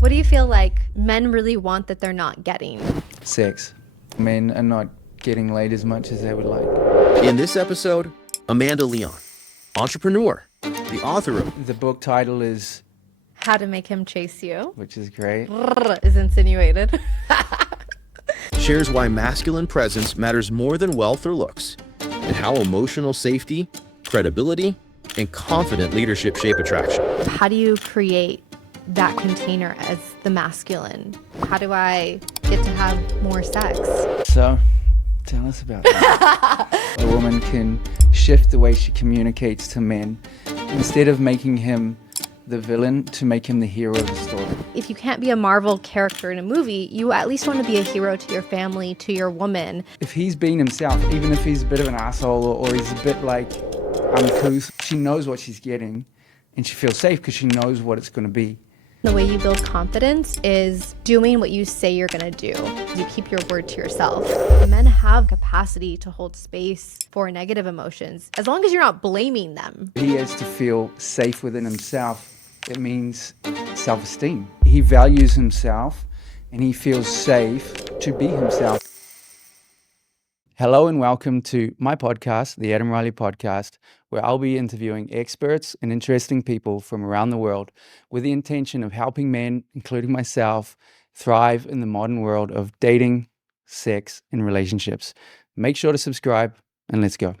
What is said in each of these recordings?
What do you feel like men really want that they're not getting? Sex. Men are not getting laid as much as they would like. In this episode, Amanda Leon, entrepreneur, the author of The book title is, How to Make Him Chase You which is great. is insinuated. shares why masculine presence matters more than wealth or looks, and how emotional safety, credibility, and confident leadership shape attraction. How do you create that container as the masculine? How do I get to have more sex? So, tell us about that. A woman can shift the way she communicates to men. Instead of making him the villain, to make him the hero of the story. If you can't be a Marvel character in a movie, you at least want to be a hero to your family, to your woman. If he's being himself, even if he's a bit of an asshole or he's a bit like uncouth, she knows what she's getting and she feels safe because she knows what it's going to be. The way you build confidence is doing what you say you're going to do. You keep your word to yourself. Men have capacity to hold space for negative emotions as long as you're not blaming them. He has to feel safe within himself. It means self-esteem. He values himself and he feels safe to be himself. Hello and welcome to my podcast, the Adam Riley Podcast, where I'll be interviewing experts and interesting people from around the world with the intention of helping men, including myself, thrive in the modern world of dating, sex, and relationships. Make sure to subscribe and let's go.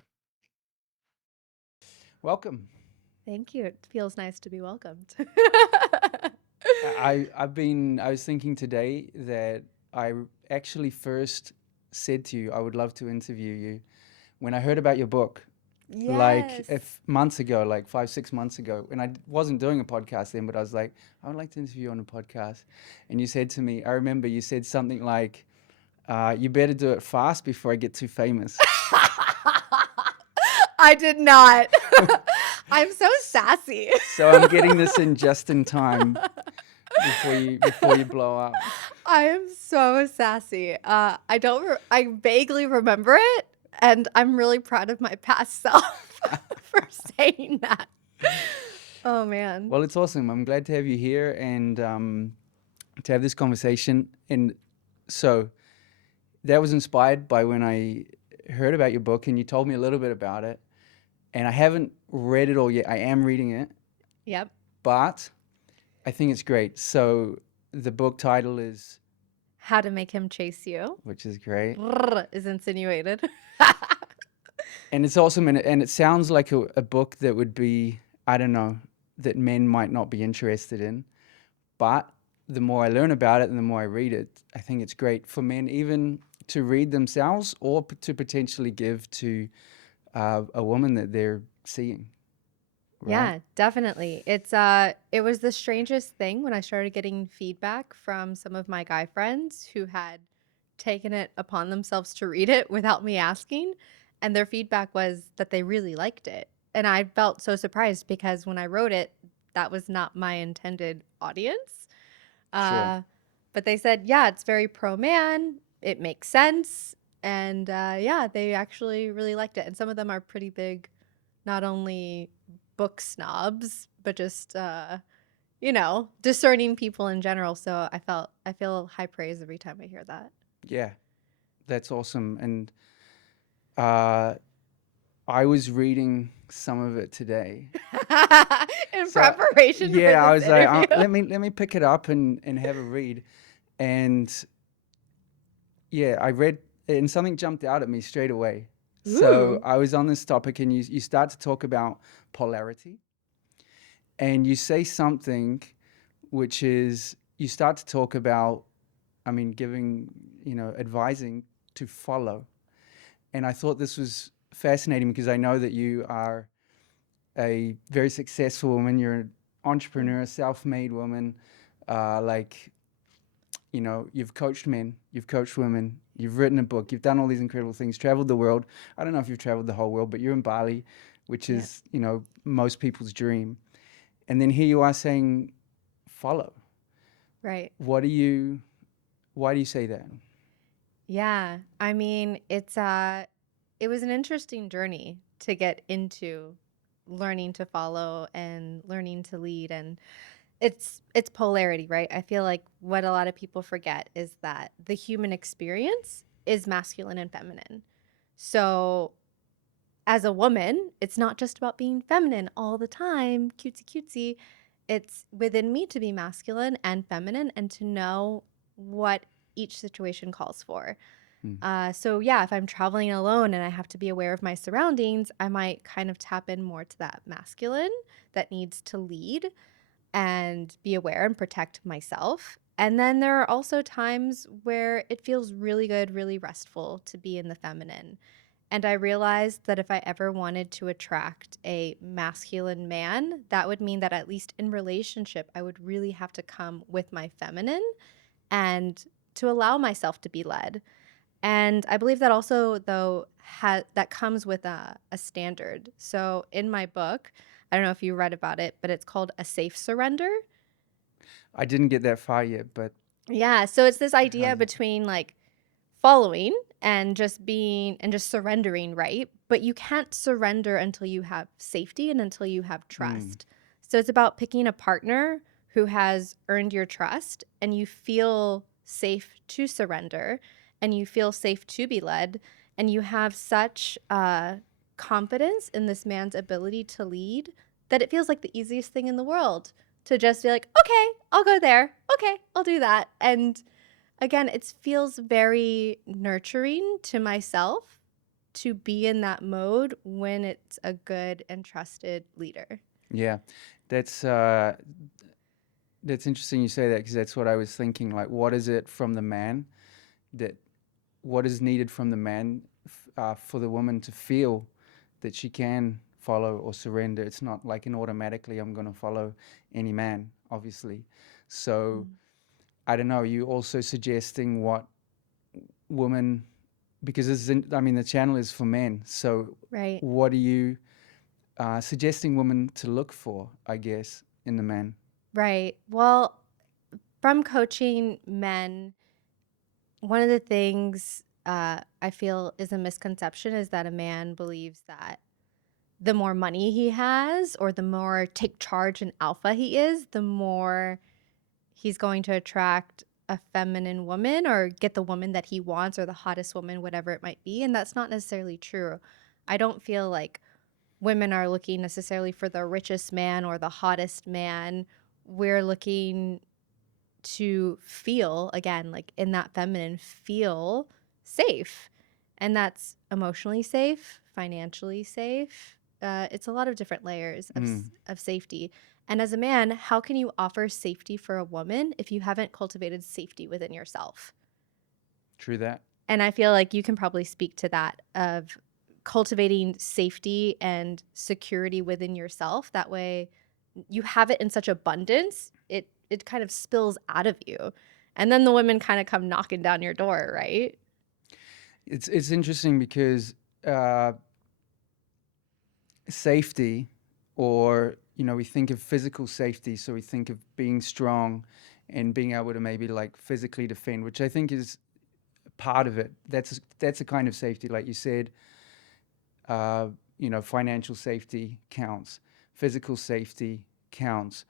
Welcome. Thank you. It feels nice to be welcomed. I was thinking today that I actually first said to you I would love to interview you when I heard about your book. Yes. Like months ago, like 5-6 months ago, and I wasn't doing a podcast then, but I was like, I would like to interview you on a podcast. And you said to me, I remember you said something like, you better do it fast before I get too famous. I did not. I'm so sassy. So I'm getting this in just in time before you blow up. I am so sassy. I vaguely remember it, and I'm really proud of my past self for saying that. Oh man. Well, it's awesome. I'm glad to have you here and to have this conversation. And so that was inspired by when I heard about your book and you told me a little bit about it. And I haven't read it all yet. I am reading it. Yep. But I think it's great. So the book title is How to Make Him Chase You, which is great. is insinuated. And it's awesome. And it sounds like a book that would be, I don't know, that men might not be interested in. But the more I learn about it and the more I read it, I think it's great for men even to read themselves or to potentially give to a woman that they're seeing. Right? Yeah, definitely. It was the strangest thing when I started getting feedback from some of my guy friends who had taken it upon themselves to read it without me asking, and their feedback was that they really liked it. And I felt so surprised because when I wrote it, that was not my intended audience. Sure. But they said, yeah, it's very pro-man, it makes sense, and yeah, they actually really liked it. And some of them are pretty big, not only book snobs, but just discerning people in general. So I feel high praise every time I hear that. Yeah, that's awesome. And I was reading some of it today. In preparation for Yeah, this I was like, interview. let me pick it up and have a read. And yeah, I read and something jumped out at me straight away. So Ooh. I was on this topic and you start to talk about polarity. And you say something which is, you start to talk about, giving, advising to follow. And I thought this was fascinating because I know that you are a very successful woman. You're an entrepreneur, self-made woman. You've coached men, you've coached women, you've written a book, you've done all these incredible things, traveled the world. I don't know if you've traveled the whole world, but you're in Bali, which is, most people's dream. And then here you are saying, follow. Right. Why do you say that? Yeah. I mean, it was an interesting journey to get into learning to follow and learning to lead. And It's polarity, right? I feel like what a lot of people forget is that the human experience is masculine and feminine. So as a woman, it's not just about being feminine all the time, cutesy cutesy. It's within me to be masculine and feminine and to know what each situation calls for. Mm. So yeah, if I'm traveling alone and I have to be aware of my surroundings, I might kind of tap in more to that masculine that needs to lead and be aware and protect myself. And then there are also times where it feels really good, really restful to be in the feminine. And I realized that if I ever wanted to attract a masculine man, that would mean that at least in relationship, I would really have to come with my feminine and to allow myself to be led. And I believe that also, though, that comes with a standard. So in my book, I don't know if you read about it, but it's called A Safe Surrender. I didn't get that far yet, but Yeah. So it's this idea how's it? between like following and just being and just surrendering, right? But you can't surrender until you have safety and until you have Mm. trust. So it's about picking a partner who has earned your trust and you feel safe to surrender and you feel safe to be led and you have such confidence in this man's ability to lead that it feels like the easiest thing in the world to just be like, okay, I'll go there. Okay, I'll do that. And again, it feels very nurturing to myself to be in that mode when it's a good and trusted leader. Yeah, that's that's interesting you say that because that's what I was thinking. Like, what is it from the man that what is needed from the man for the woman to feel that she can follow or surrender? It's not like an automatically I'm going to follow any man, obviously. So Mm. I don't know. You also suggesting what women because I mean the channel is for men. So Right, what are you suggesting women to look for? I guess in the man. right. Well, from coaching men, one of the things I feel is a misconception is that a man believes that the more money he has or the more take charge and alpha he is, the more he's going to attract a feminine woman or get the woman that he wants or the hottest woman, whatever it might be. And that's not necessarily true. I don't feel like women are looking necessarily for the richest man or the hottest man. We're looking to feel, again, like in that feminine, feel safe. And that's emotionally safe, financially safe. It's a lot of different layers Mm, of safety. And as a man, how can you offer safety for a woman if you haven't cultivated safety within yourself? true that. And I feel like you can probably speak to that of cultivating safety and security within yourself. That way you have it in such abundance, it kind of spills out of you. And then the women kind of come knocking down your door, right? It's interesting because uh, safety, or we think of physical safety, so we think of being strong and being able to maybe like physically defend, which I think is part of it. That's a kind of safety, like you said. Uh, financial safety counts, physical safety counts,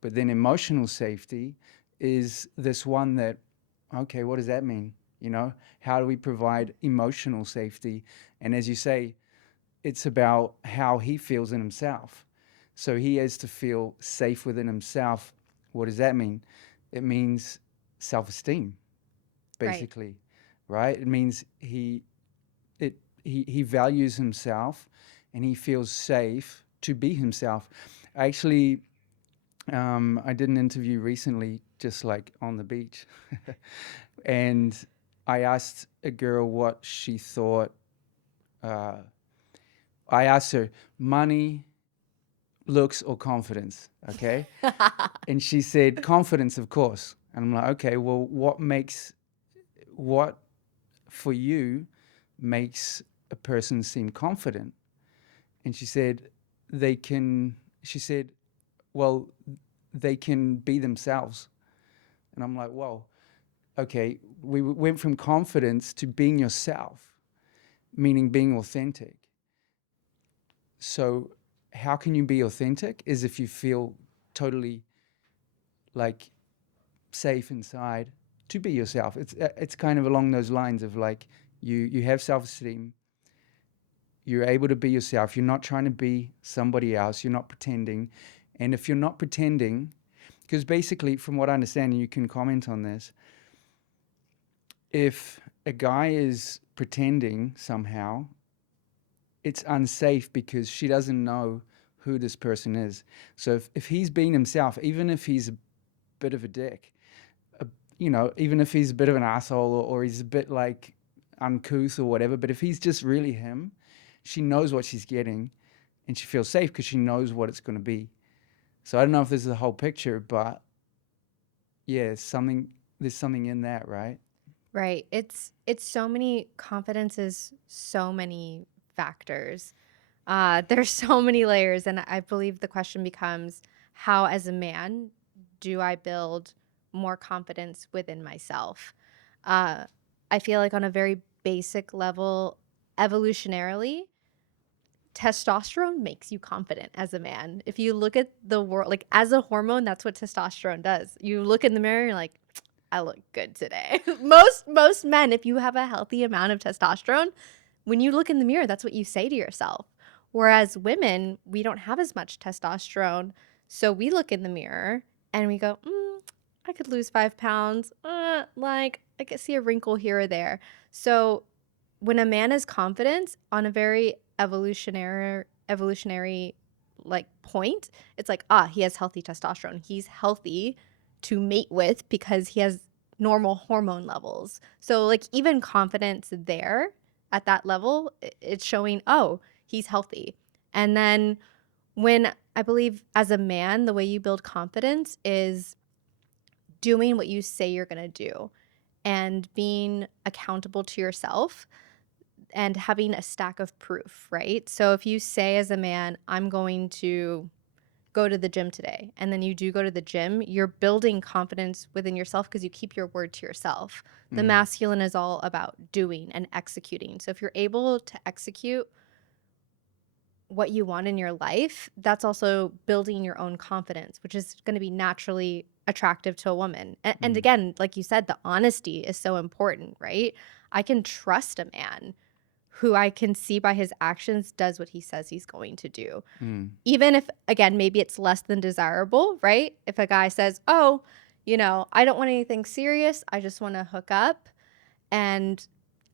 but then emotional safety is this one that, okay, what does that mean? How do we provide emotional safety? And as you say, it's about how he feels in himself. So he has to feel safe within himself. What does that mean? It means self-esteem, Right. basically, right? It means he values himself and he feels safe to be himself. Actually, I did an interview recently, just like on the beach, and I asked a girl what she thought. Uh, I asked her, money, looks, or confidence, okay? And she said, confidence, of course. And I'm like, okay, well, what for you makes a person seem confident? And they can, she said, well, they can be themselves. And I'm like, whoa, okay, we went from confidence to being yourself, meaning being authentic. So how can you be authentic is if you feel totally like safe inside to be yourself. It's kind of along those lines of like you have self-esteem, you're able to be yourself, you're not trying to be somebody else, you're not pretending. And if you're not pretending, because basically from what I understand, and you can comment on this, if a guy is pretending somehow, it's unsafe because she doesn't know who this person is. So if he's being himself, even if he's a bit of a dick, even if he's a bit of an asshole, or he's a bit like uncouth or whatever, but if he's just really him, she knows what she's getting and she feels safe because she knows what it's going to be. So I don't know if this is the whole picture, but yeah, there's something in that, right? Right. It's so many confidence is so many factors. There's so many layers, and I believe the question becomes, how as a man do I build more confidence within myself? Uh, I feel like on a very basic level, evolutionarily, testosterone makes you confident as a man. If you look at the world, like as a hormone, that's what testosterone does. You look in the mirror, you're like, I look good today. Most men, if you have a healthy amount of testosterone, when you look in the mirror, that's what you say to yourself. Whereas women, we don't have as much testosterone. So we look in the mirror and we go, I could lose 5 pounds. Like I could see a wrinkle here or there. So when a man is confident on a very evolutionary like point, it's like, he has healthy testosterone. He's healthy to mate with because he has normal hormone levels. So like even confidence there at that level, it's showing, he's healthy. And then when I believe as a man, the way you build confidence is doing what you say you're going to do and being accountable to yourself and having a stack of proof, right? So if you say as a man, I'm going to go to the gym today, and then you do go to the gym, you're building confidence within yourself because you keep your word to yourself. The masculine is all about doing and executing. So if you're able to execute what you want in your life, that's also building your own confidence, which is going to be naturally attractive to a woman. And again, like you said, the honesty is so important, right? I can trust a man who I can see by his actions does what he says he's going to do. Even if, again, maybe it's less than desirable, right? If a guy says, I don't want anything serious, I just want to hook up and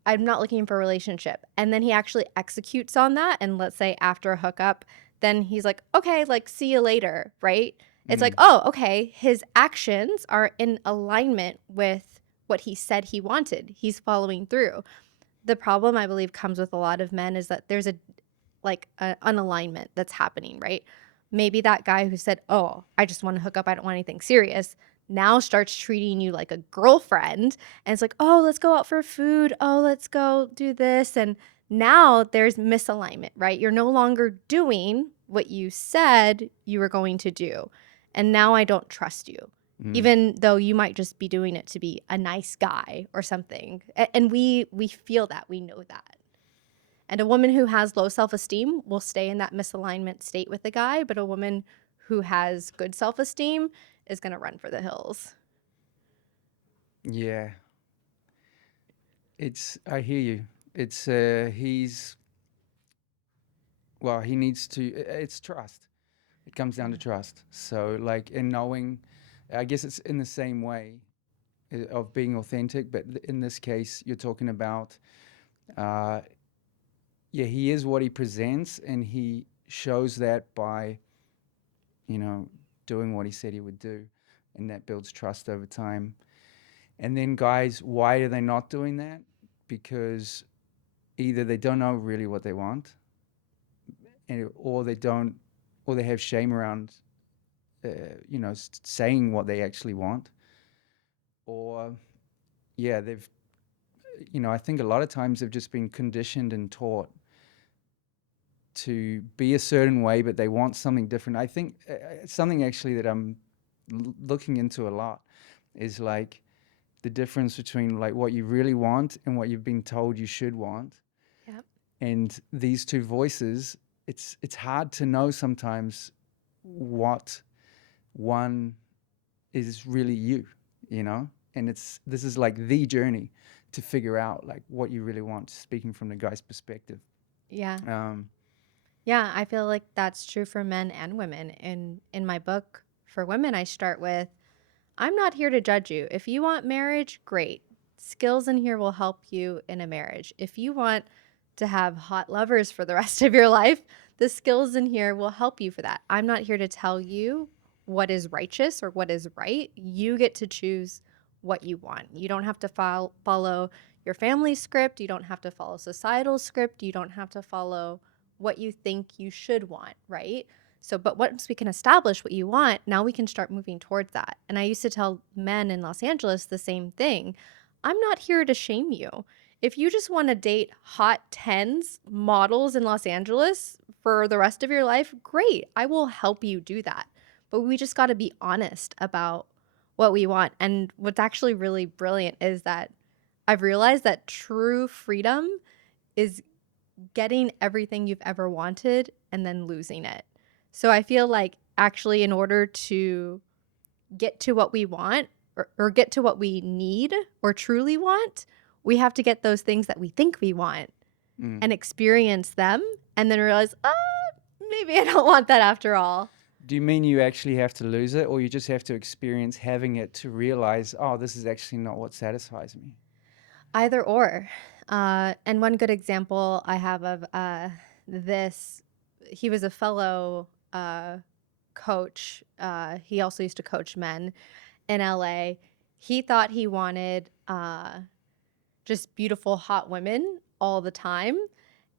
I'm not looking for a relationship. And then he actually executes on that. And let's say after a hookup, then he's like, okay, like see you later, right? It's like, okay, his actions are in alignment with what he said he wanted. He's following through. The problem I believe comes with a lot of men is that there's an unalignment that's happening, right? Maybe that guy who said, I just want to hook up, I don't want anything serious, now starts treating you like a girlfriend. And it's like, let's go out for food. Let's go do this. And now there's misalignment, right? You're no longer doing what you said you were going to do. And now I don't trust you. Even though you might just be doing it to be a nice guy or something. And we feel that, we know that. And a woman who has low self-esteem will stay in that misalignment state with the guy, but a woman who has good self-esteem is going to run for the hills. Yeah. I hear you. He needs to, it's trust. It comes down to trust. So like in knowing, I guess it's in the same way of being authentic, but in this case, you're talking about, he is what he presents, and he shows that by, doing what he said he would do, and that builds trust over time. And then guys, why are they not doing that? Because either they don't know really what they want, or they have shame around, saying what they actually want, or they've, I think a lot of times they've just been conditioned and taught to be a certain way, but they want something different. I think something actually that I'm looking into a lot is like the difference between like what you really want and what you've been told you should want. Yep. And these two voices, it's hard to know sometimes what one is really you, you know? And this is like the journey to figure out like what you really want, speaking from the guy's perspective. Yeah. Um, Yeah, I feel like that's true for men and women. In my book for women, I start with, I'm not here to judge you. If you want marriage, great. Skills in here will help you in a marriage. If you want to have hot lovers for the rest of your life, the skills in here will help you for that. I'm not here to tell you what is righteous or what is right. You get to choose what you want. You don't have to follow your family script. You don't have to follow societal script. You don't have to follow what you think you should want, right? So, but once we can establish what you want, now we can start moving towards that. And I used to tell men in Los Angeles the same thing. I'm not here to shame you. If you just want to date hot tens models in Los Angeles for the rest of your life, great. I will help you do that. But we just got to be honest about what we want. And what's actually really brilliant is that I've realized that true freedom is getting everything you've ever wanted and then losing it. So I feel like actually in order to get to what we want or get to what we need or truly want, we have to get those things that we think we want mm. and experience them and then realize, maybe I don't want that after all. Do you mean you actually have to lose it, or you just have to experience having it to realize, oh, this is actually not what satisfies me? Either or. And one good example I have of this, he was a fellow coach. He also used to coach men in LA. He thought he wanted just beautiful, hot women all the time.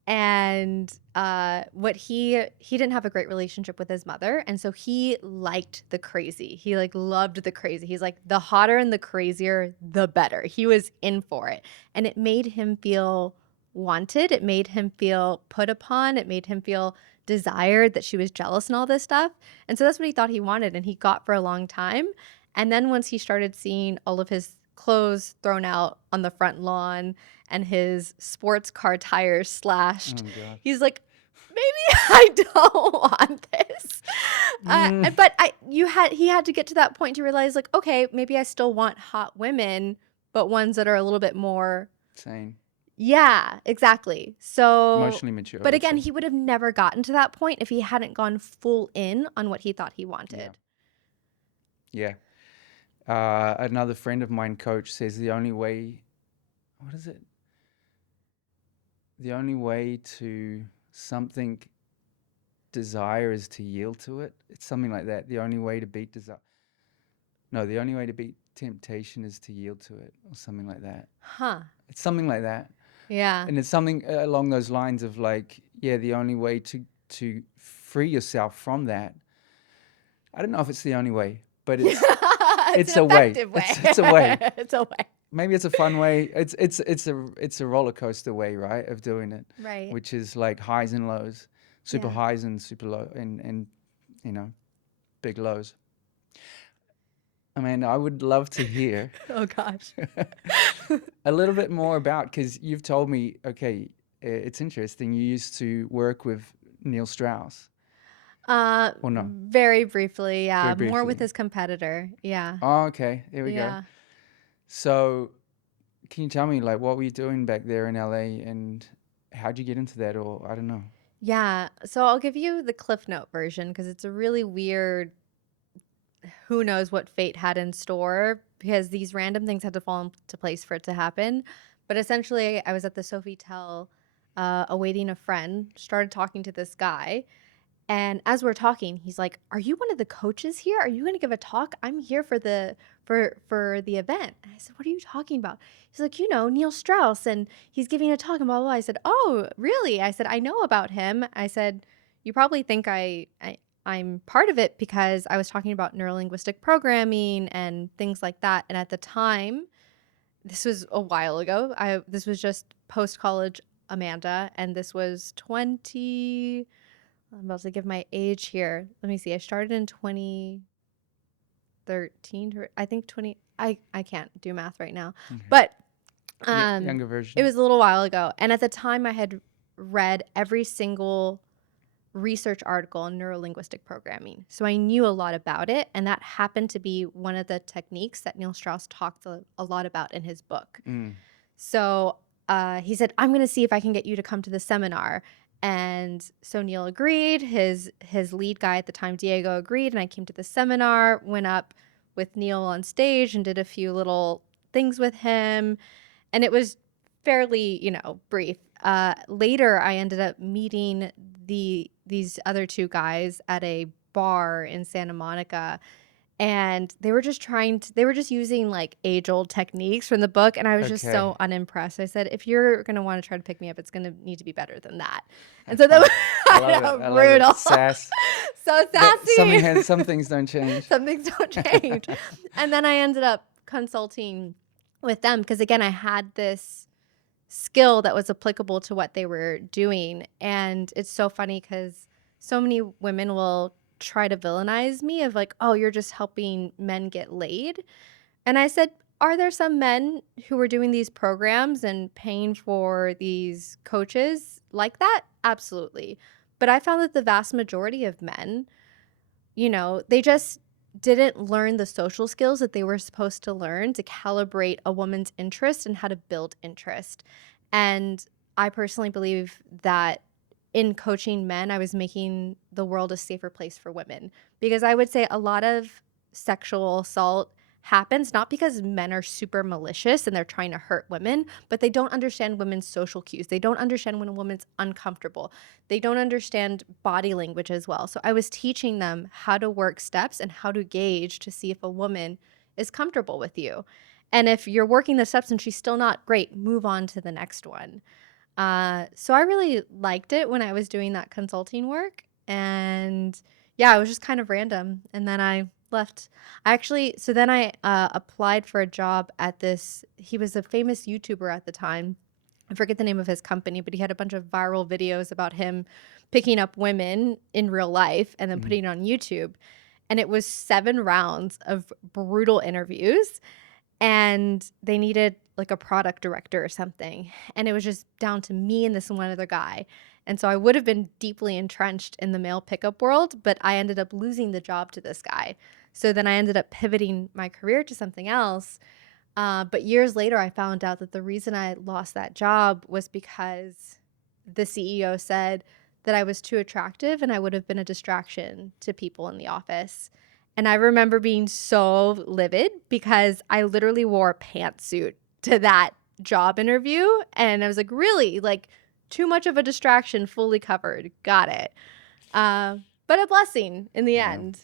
And what he didn't have a great relationship with his mother, and so he liked the crazy. He like loved the crazy. He's like, the hotter and the crazier, the better. He was in for it, and it made him feel wanted. It made him feel put upon. It made him feel desired, that she was jealous and all this stuff. And so that's what he thought he wanted, and he got for a long time. And then once he started seeing all of his clothes thrown out on the front lawn and his sports car tires slashed, Oh, God. he's like, maybe I don't want this. But he had to get to that point to realize, like, okay, maybe I still want hot women, but ones that are a little bit more Sane. Yeah, exactly. So, Emotionally mature. but let's again, say. he would have never gotten to that point if he hadn't gone full in on what he thought he wanted. Yeah. Another friend of mine, coach, says the only way, what is it? The only way to something desire is to yield to it. It's something like that. The only way to beat desire. No, the only way to beat temptation is to yield to it, or something like that. Huh. It's something like that. Yeah. And it's something along those lines of like, yeah, the only way to free yourself from that. I don't know if it's the only way, but it's It's a an way. effective way. It's a way. It's a way. Maybe it's a fun way. It's a roller coaster way, right, of doing it, Right. which is like highs and lows, super Yeah. highs and super low, and you know, big lows. I mean, I would love to hear Oh gosh. a little bit more about, because you've told me, okay, it's interesting. You used to work with Neil Strauss, or no? Very briefly, yeah. Very More with briefly. his competitor. Yeah. Oh, okay. Here we go. Yeah. So, can you tell me, like, what were you doing back there in LA, and how'd you get into that, or I don't know. Yeah. So I'll give you the Cliff Note version because it's a really weird, who knows what fate had in store, because these random things had to fall into place for it to happen. But essentially, I was at the Sofitel awaiting a friend, started talking to this guy. And as we're talking, he's like, "Are you one of the coaches here? Are you going to give a talk? I'm here for the event." And I said, "What are you talking about?" He's like, "Neil Strauss, and he's giving a talk and blah blah blah." I said, "Oh, really?" I said, "I know about him." I said, "You probably think I'm part of it because I was talking about neurolinguistic programming and things like that." And at the time, this was a while ago. This was just post college Amanda, and this was 20. I'm about to give my age here. Let me see. I started in 2013. I think 20. I can't do math right now. Okay. But Younger version. it was a little while ago. And at the time I had read every single research article on neurolinguistic programming. So I knew a lot about it. And that happened to be one of the techniques that Neil Strauss talked a lot about in his book. So he said, I'm going to see if I can get you to come to the seminar. And so Neil agreed. His lead guy at the time, Diego, agreed. And I came to the seminar, went up with Neil on stage and did a few little things with him. And it was fairly, brief. Later, I ended up meeting these other two guys at a bar in Santa Monica, and they were just using like age-old techniques from the book, and I was just so unimpressed. I said, if you're gonna want to try to pick me up, it's gonna need to be better than that. And so that was brutal. Sass. So sassy. Some things don't change. Some things don't change. And then I ended up consulting with them because, again, I had this skill that was applicable to what they were doing. And it's so funny because so many women will try to villainize me of like, oh, you're just helping men get laid. And I said, are there some men who are doing these programs and paying for these coaches like that? Absolutely. But I found that the vast majority of men, they just didn't learn the social skills that they were supposed to learn to calibrate a woman's interest and how to build interest. And I personally believe that in coaching men, I was making the world a safer place for women, because I would say a lot of sexual assault happens not because men are super malicious and they're trying to hurt women, but they don't understand women's social cues. They don't understand when a woman's uncomfortable. They don't understand body language as well. So I was teaching them how to work steps and how to gauge to see if a woman is comfortable with you. And if you're working the steps and she's still not, great, move on to the next one. So I really liked it when I was doing that consulting work. And yeah, it was just kind of random. And then I left. Then I applied for a job at he was a famous YouTuber at the time. I forget the name of his company, but he had a bunch of viral videos about him picking up women in real life and then putting it on YouTube. And it was 7 rounds of brutal interviews. And they needed like a product director or something. And it was just down to me and this one other guy. And so I would have been deeply entrenched in the male pickup world, but I ended up losing the job to this guy. So then I ended up pivoting my career to something else. But years later, I found out that the reason I lost that job was because the CEO said that I was too attractive and I would have been a distraction to people in the office. And I remember being so livid because I literally wore a pantsuit to that job interview. And I was like, really? Like, too much of a distraction, fully covered. Got it. But a blessing in the end.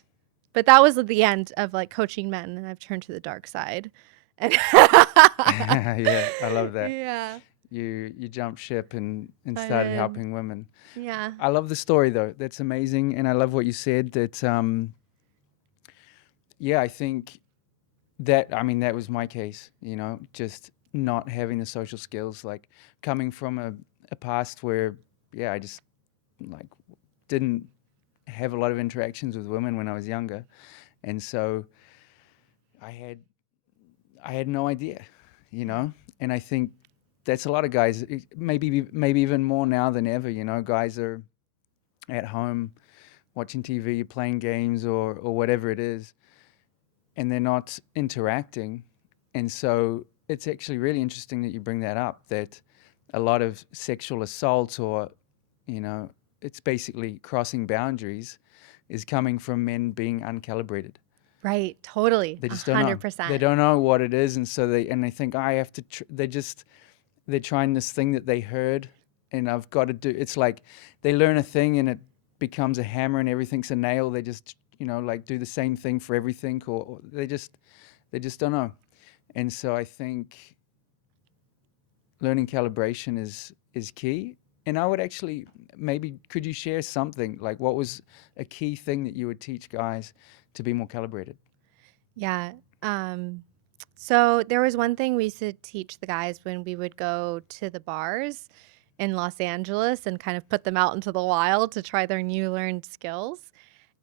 But that was the end of like coaching men. And I've turned to the dark side. Yeah, I love that. Yeah. You jumped ship and started helping women. Yeah. I love the story though. That's amazing. And I love what you said that, I think that was my case, just not having the social skills, like coming from a past where, I just like didn't have a lot of interactions with women when I was younger. And so I had no idea, and I think that's a lot of guys, maybe even more now than ever, guys are at home watching TV, playing games or whatever it is, and they're not interacting. And so it's actually really interesting that you bring that up, that a lot of sexual assault or, it's basically crossing boundaries is coming from men being uncalibrated. Right. Totally. They just 100%. don't know. They don't know what it is. And so they think, I have to, they're trying this thing that they heard and I've got to do. It's like they learn a thing and it becomes a hammer and everything's a nail. They just, like do the same thing for everything, or they just don't know. And so I think learning calibration is key. And I would actually, maybe could you share something, like what was a key thing that you would teach guys to be more calibrated? Yeah. So there was one thing we used to teach the guys when we would go to the bars in Los Angeles and kind of put them out into the wild to try their new learned skills.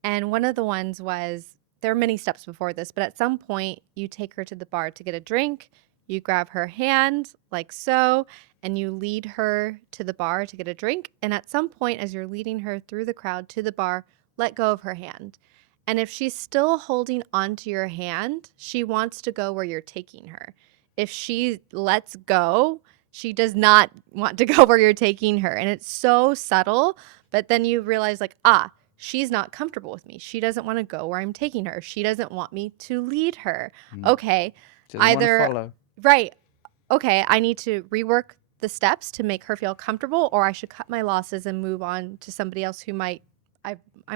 And one of the ones was, there are many steps before this, but at some point you take her to the bar to get a drink, You grab her hand like so, and you lead her to the bar to get a drink. And at some point, as you're leading her through the crowd to the bar, let go of her hand. And if she's still holding onto your hand, she wants to go where you're taking her. If she lets go, she does not want to go where you're taking her. And it's so subtle, but then you realize like, she's not comfortable with me. She doesn't want to go where I'm taking her. She doesn't want me to lead her. Okay. Doesn't want to Either, follow. right. Okay, I need to rework the steps to make her feel comfortable, or I should cut my losses and move on to somebody else who I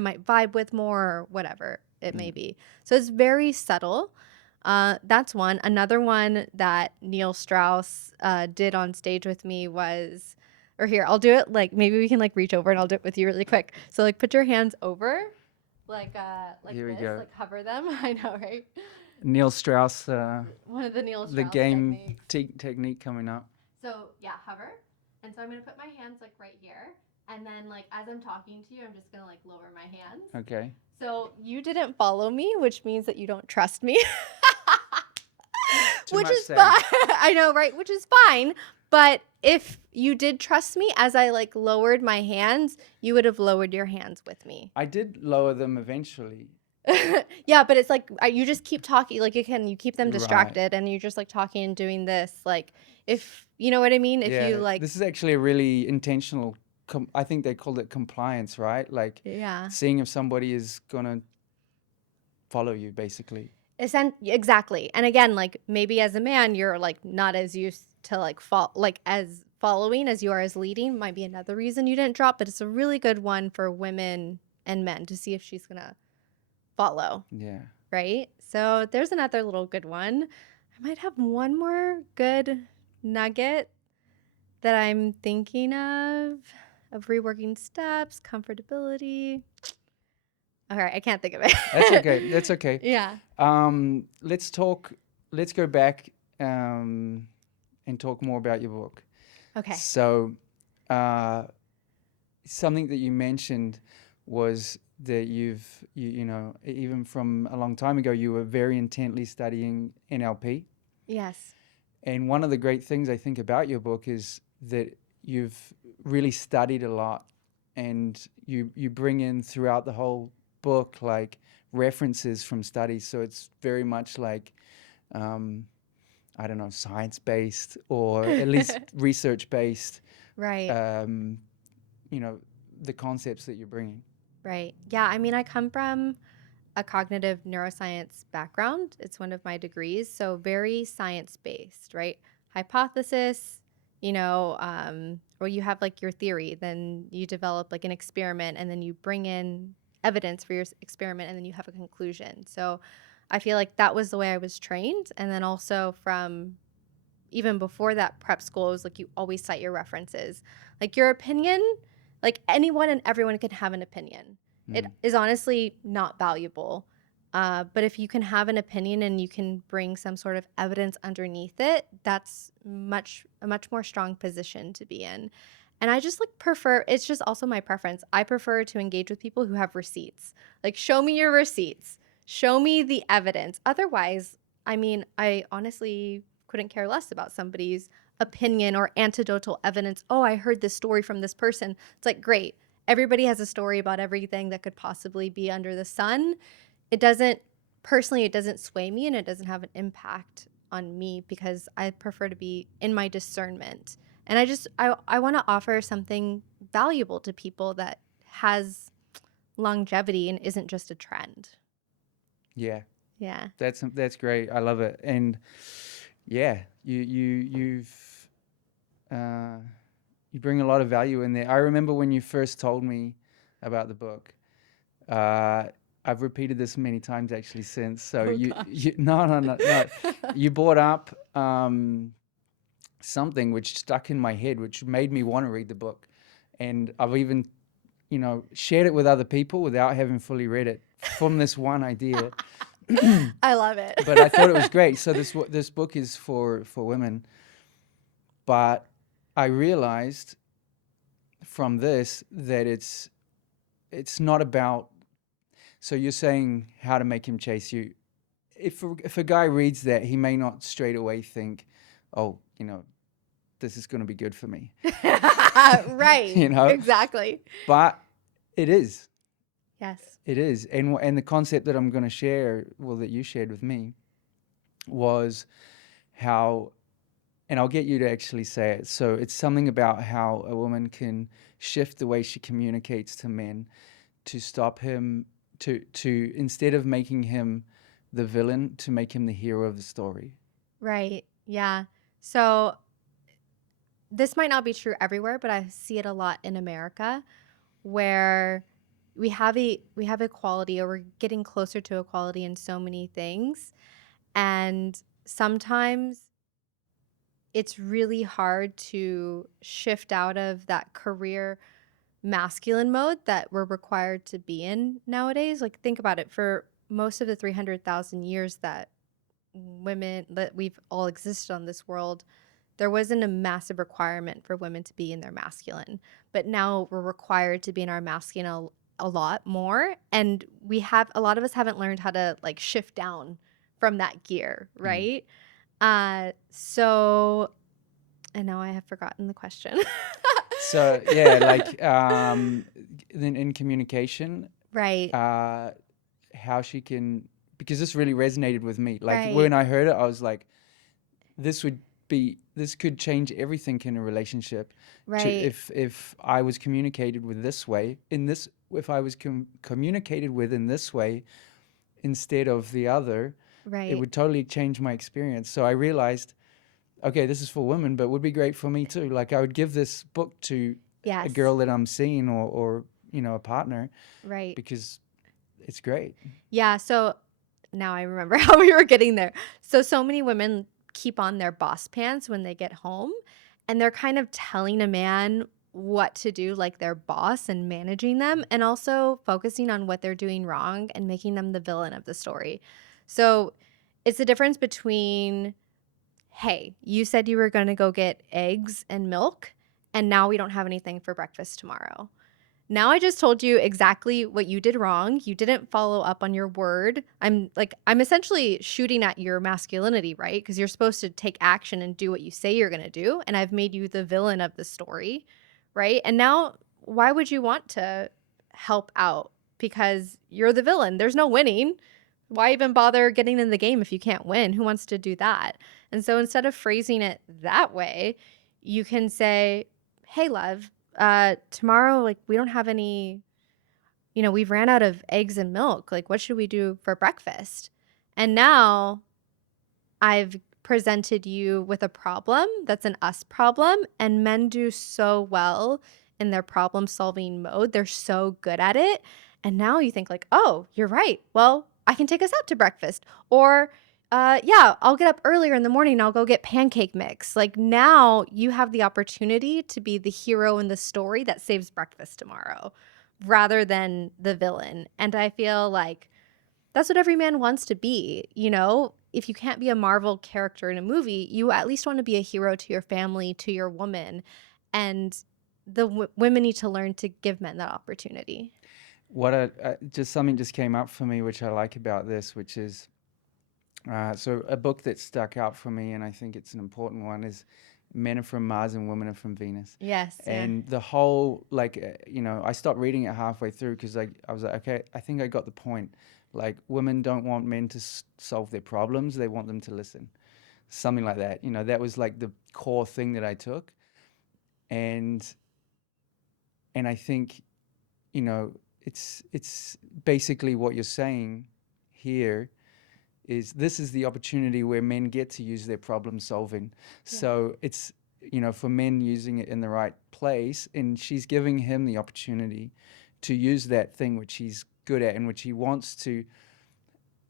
might vibe with more, or whatever it may be. So it's very subtle. That's one. Another one that Neil Strauss did on stage with me was, or here, I'll do it like, maybe we can like reach over and I'll do it with you really quick. So like put your hands over, like Here we this, go. like hover them. I know, right? Neil Strauss, One of the Neil Strauss the game techniques. technique coming up. So yeah, hover. And so I'm gonna put my hands like right here. And then like as I'm talking to you, I'm just gonna like lower my hands. Okay. So you didn't follow me, which means that you don't trust me. Which is fine. I know, right? Which is fine. But if you did trust me as I like lowered my hands, you would have lowered your hands with me. I did lower them eventually. Yeah, but it's like you just keep talking. Like you keep them Right. distracted, and you're just like talking and doing this. Like if you know what I mean. If you like, this is actually a really intentional. I think they called it compliance, right? Like yeah, seeing if somebody is gonna follow you, basically. exactly. And again, like maybe as a man, you're like not as used to like as following as you are as leading. Might be another reason you didn't drop, but it's a really good one for women and men to see if she's gonna follow. Yeah. Right? So there's another little good one. I might have one more good nugget that I'm thinking of reworking steps, comfortability. All right, I can't think of it. That's okay. That's okay. Yeah. Let's go back and talk more about your book. Okay. So something that you mentioned was that you know, even from a long time ago, you were very intently studying NLP. Yes. And one of the great things I think about your book is that you've really studied a lot, and you bring in throughout the whole book like references from studies. So it's very much like, I don't know, science-based or at least research-based, Right. you know, the concepts that you're bringing. Right. Yeah. I mean, I come from a cognitive neuroscience background. It's one of my degrees. So very science-based, right? Hypothesis, or you have like your theory, then you develop like an experiment, and then you bring in evidence for your experiment, and then you have a conclusion. So I feel like that was the way I was trained. And then also from even before that prep school, it was like you always cite your references. Like your opinion, like anyone and everyone can have an opinion. It is honestly not valuable. But if you can have an opinion and you can bring some sort of evidence underneath it, that's a much more strong position to be in. And I just like prefer, it's just also my preference. I prefer to engage with people who have receipts. Like, show me your receipts. Show me the evidence. Otherwise, I mean, I honestly couldn't care less about somebody's opinion or anecdotal evidence. Oh, I heard this story from this person. It's like, great. Everybody has a story about everything that could possibly be under the sun. It doesn't sway me, and it doesn't have an impact on me because I prefer to be in my discernment. And I want to offer something valuable to people that has longevity and isn't just a trend. Yeah. Yeah. That's great. I love it. And yeah, you bring a lot of value in there. I remember when you first told me about the book. I've repeated this many times actually since. So no. You brought up something which stuck in my head, which made me want to read the book. And I've even, shared it with other people without having fully read it from this one idea. I love it. But I thought it was great. So this book is for women. But I realized from this that it's not about, so you're saying how to make him chase you. if a guy reads that, he may not straight away think, oh, this is going to be good for me, Right. Exactly. but it is. Yes. It is. And the concept that I'm going to share, well, that you shared with me, was how, and I'll get you to actually say it. So it's something about how a woman can shift the way she communicates to men to stop him, to instead of making him the villain, to make him the hero of the story. Right. Yeah. So this might not be true everywhere, but I see it a lot in America, where we have equality, or we're getting closer to equality in so many things. And sometimes it's really hard to shift out of that career masculine mode that we're required to be in nowadays. Like, think about it. For most of the 300,000 years that we've all existed on this world, there wasn't a massive requirement for women to be in their masculine. But now we're required to be in our masculine a lot more. And a lot of us haven't learned how to like shift down from that gear, right? So, and now I have forgotten the question. So yeah, like then in communication, Right. how she can, because this really resonated with me. Like Right. when I heard it, I was like, this could change everything in a relationship. Right. If I was communicated with this way, if I was communicated with in this way instead of the other, it Right. would totally change my experience. So I realized, okay, this is for women, but it would be great for me too. Like I would give this book to a Yes. girl that I'm seeing, or a partner, Right. because it's great. Yeah. So now I remember how we were getting there. So many women keep on their boss pants when they get home, and they're kind of telling a man what to do, like their boss, and managing them, and also focusing on what they're doing wrong and making them the villain of the story. So it's the difference between, hey, you said you were going to go get eggs and milk, and now we don't have anything for breakfast tomorrow. Now I just told you exactly what you did wrong. You didn't follow up on your word. I'm essentially shooting at your masculinity, right? Because you're supposed to take action and do what you say you're going to do. And I've made you the villain of the story, right? And now why would you want to help out? Because you're the villain. There's no winning. Why even bother getting in the game if you can't win? Who wants to do that? And so instead of phrasing it that way, you can say, hey, love, tomorrow, like, we don't have any, we've ran out of eggs and milk. Like, what should we do for breakfast? And now I've presented you with a problem that's an us problem, and men do so well in their problem solving mode. They're so good at it. And now you think like, oh, you're right. Well, I can take us out to breakfast. Or, yeah, I'll get up earlier in the morning and I'll go get pancake mix. Like, now you have the opportunity to be the hero in the story that saves breakfast tomorrow rather than the villain. And I feel like that's what every man wants to be. If you can't be a Marvel character in a movie, you at least want to be a hero to your family, to your woman. And the women need to learn to give men that opportunity. Just something just came up for me, which I like about this, which is, so a book that stuck out for me, and I think it's an important one, is Men Are From Mars and Women Are From Venus. Yes. And the whole, like, I stopped reading it halfway through because I was like, okay, I think I got the point. Like, women don't want men to solve their problems. They want them to listen. Something like that. That was like the core thing that I took. And I think, it's basically what you're saying here is this is the opportunity where men get to use their problem solving. Yeah. So it's, for men using it in the right place, and she's giving him the opportunity to use that thing which he's good at and which he wants to,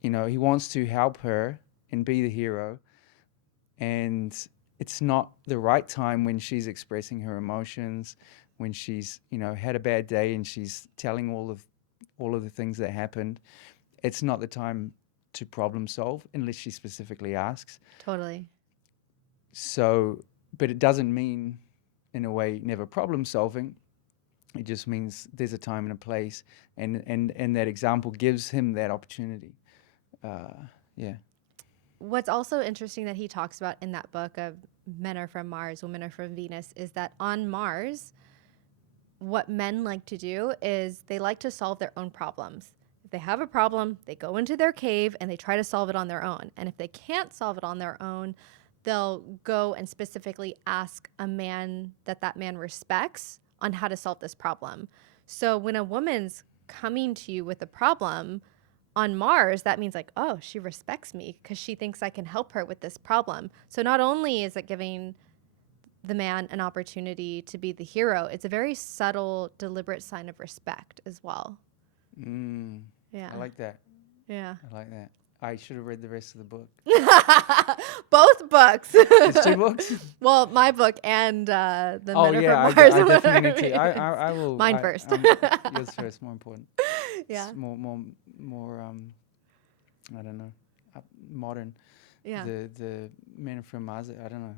he wants to help her and be the hero. And it's not the right time when she's expressing her emotions, when she's, had a bad day and she's telling all of the things that happened. It's not the time to problem solve unless she specifically asks. Totally. So, but it doesn't mean, in a way, never problem solving. It just means there's a time and a place, and that example gives him that opportunity. Yeah. what's also interesting that he talks about in that book of Men Are From Mars, Women Are From Venus, is that on Mars, what men like to do is they like to solve their own problems. If they have a problem, they go into their cave and they try to solve it on their own. And if they can't solve it on their own, they'll go and specifically ask a man that man respects on how to solve this problem. So when a woman's coming to you with a problem on Mars, that means like, oh, she respects me because she thinks I can help her with this problem. So not only is it giving the man an opportunity to be the hero, it's a very subtle, deliberate sign of respect as well. Yeah. I like that. Yeah. I like that. I should have read the rest of the book. Both books. It's 2 books? Well, my book and the Oh, Men Are yeah, From Mars. I and definitely Women Are need to. I will. Mine first. Yours first, more important. Yeah. It's more I don't know, modern. Yeah. The Men from Mars, I don't know.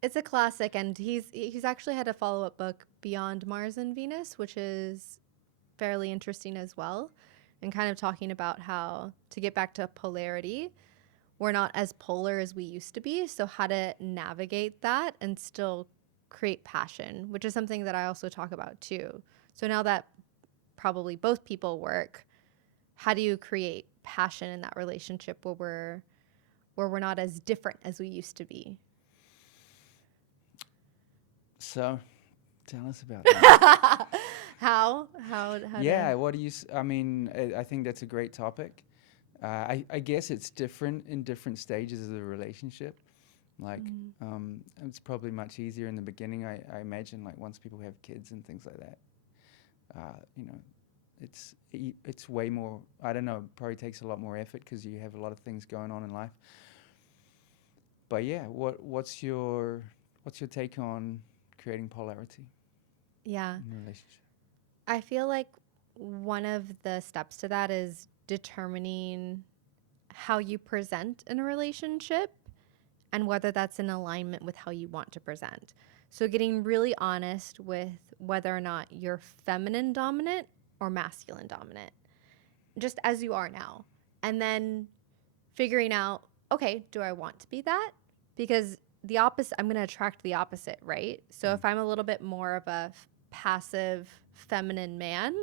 It's a classic, and he's actually had a follow-up book, Beyond Mars and Venus, which is fairly interesting as well, and kind of talking about how, to get back to polarity, we're not as polar as we used to be, so how to navigate that and still create passion, which is something that I also talk about too. So now that probably both people work, how do you create passion in that relationship where we're not as different as we used to be? So, tell us about that. How Yeah, to, what do you? I mean, I think that's a great topic. I guess it's different in different stages of the relationship. Like, it's probably much easier in the beginning. I imagine, like, once people have kids and things like that, you know, it's way more. I don't know. Probably takes a lot more effort because you have a lot of things going on in life. But yeah, what's your take on creating polarity yeah. in a relationship? I feel like one of the steps to that is determining how you present in a relationship and whether that's in alignment with how you want to present. So getting really honest with whether or not you're feminine dominant or masculine dominant, just as you are now. And then figuring out, okay, do I want to be that? Because the opposite, I'm going to attract the opposite, right? So if I'm a little bit more of a passive feminine man,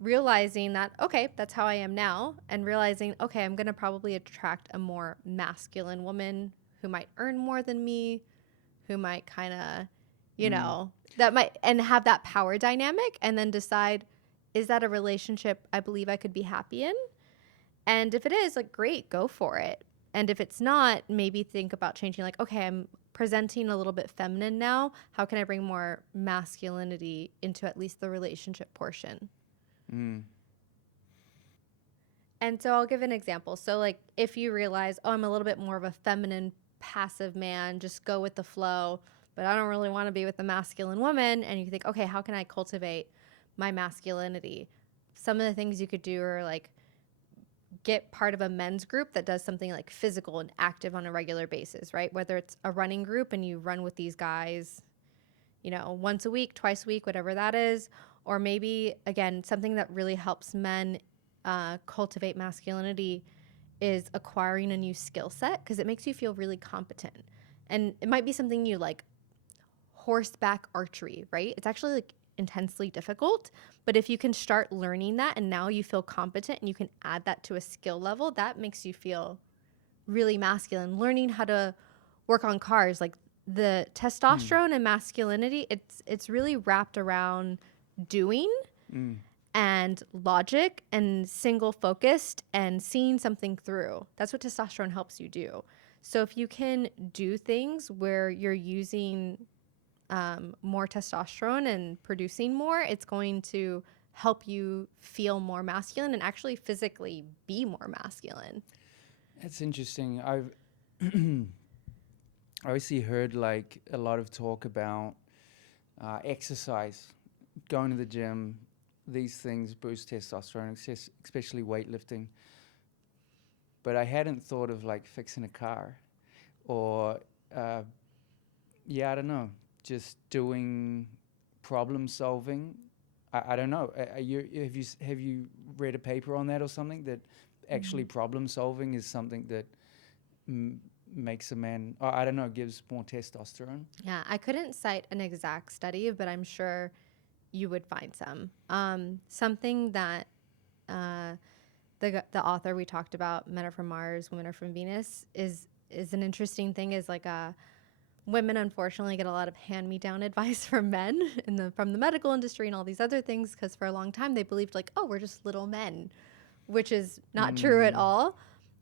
realizing that, okay, that's how I am now, and realizing, okay, I'm going to probably attract a more masculine woman who might earn more than me, who might kind of, that might, and have that power dynamic, and then decide, is that a relationship I believe I could be happy in? And if it is, like, great, go for it. And if it's not, maybe think about changing, like, okay, I'm presenting a little bit feminine now. How can I bring more masculinity into at least the relationship portion? And so I'll give an example. So, like, if you realize, oh, I'm a little bit more of a feminine, passive man, just go with the flow, but I don't really want to be with a masculine woman. And you think, okay, how can I cultivate my masculinity? Some of the things you could do are, like, get part of a men's group that does something like physical and active on a regular basis, right? Whether it's a running group and you run with these guys, once a week, twice a week, whatever that is. Or maybe, again, something that really helps men cultivate masculinity is acquiring a new skill set, because it makes you feel really competent. And it might be something you like, horseback archery, right? It's actually like intensely difficult, but if you can start learning that and now you feel competent and you can add that to a skill level, that makes you feel really masculine. Learning how to work on cars, like the testosterone and masculinity, it's really wrapped around doing and logic and single focused and seeing something through. That's what testosterone helps you do. So if you can do things where you're using more testosterone and producing more, it's going to help you feel more masculine and actually physically be more masculine. That's interesting. I've obviously heard like a lot of talk about exercise, going to the gym. These things boost testosterone, especially weightlifting. But I hadn't thought of like fixing a car, or I don't know, just doing problem solving. I don't know. Have you read a paper on that or something, that actually problem solving is something that makes a man, I don't know, gives more testosterone? Yeah, I couldn't cite an exact study, but I'm sure you would find some. Something that uh, the author we talked about, Men Are From Mars, Women Are From Venus, is an interesting thing. Is like women unfortunately get a lot of hand-me-down advice from men from the medical industry and all these other things, because for a long time they believed like, oh, we're just little men, which is not true at all.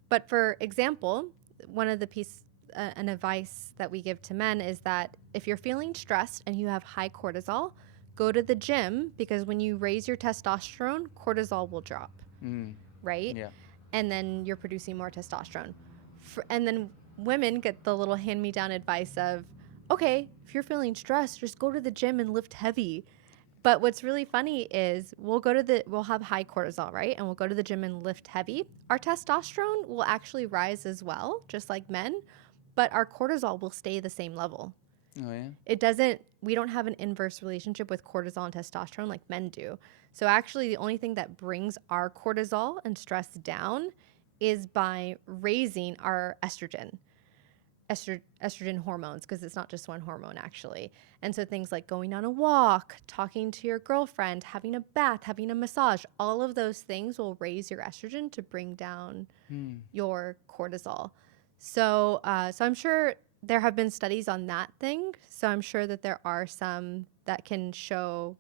But for example, one of the an advice that we give to men is that if you're feeling stressed and you have high cortisol, go to the gym, because when you raise your testosterone, cortisol will drop, right? Yeah. And then you're producing more testosterone. And then women get the little hand-me-down advice of, okay, if you're feeling stressed, just go to the gym and lift heavy. But what's really funny is we'll have high cortisol, right? And we'll go to the gym and lift heavy. Our testosterone will actually rise as well, just like men, but our cortisol will stay the same level. Oh, yeah? We don't have an inverse relationship with cortisol and testosterone like men do. So actually the only thing that brings our cortisol and stress down is by raising our estrogen hormones, because it's not just one hormone actually. And so things like going on a walk, talking to your girlfriend, having a bath, having a massage, all of those things will raise your estrogen to bring down your cortisol. So I'm sure there have been studies on that thing. So I'm sure that there are some that can show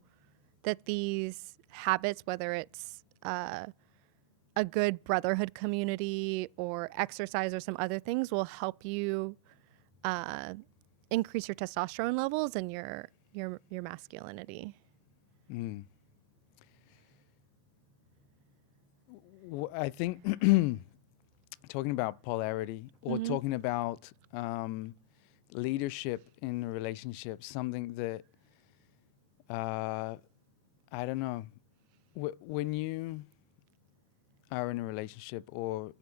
that these habits, whether it's a good brotherhood community or exercise or some other things, will help you increase your testosterone levels and your masculinity. I think talking about polarity or talking about leadership in a relationship, something that I don't know, when you are in a relationship, or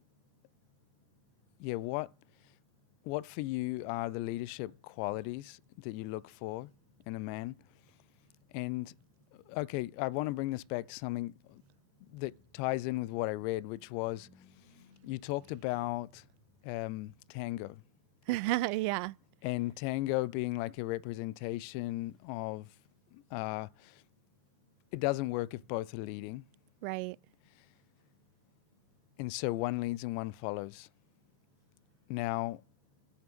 what for you are the leadership qualities that you look for in a man? And okay, I want to bring this back to something that ties in with what I read, which was you talked about tango. Yeah. And tango being like a representation of it doesn't work if both are leading. Right. And so one leads and one follows. Now,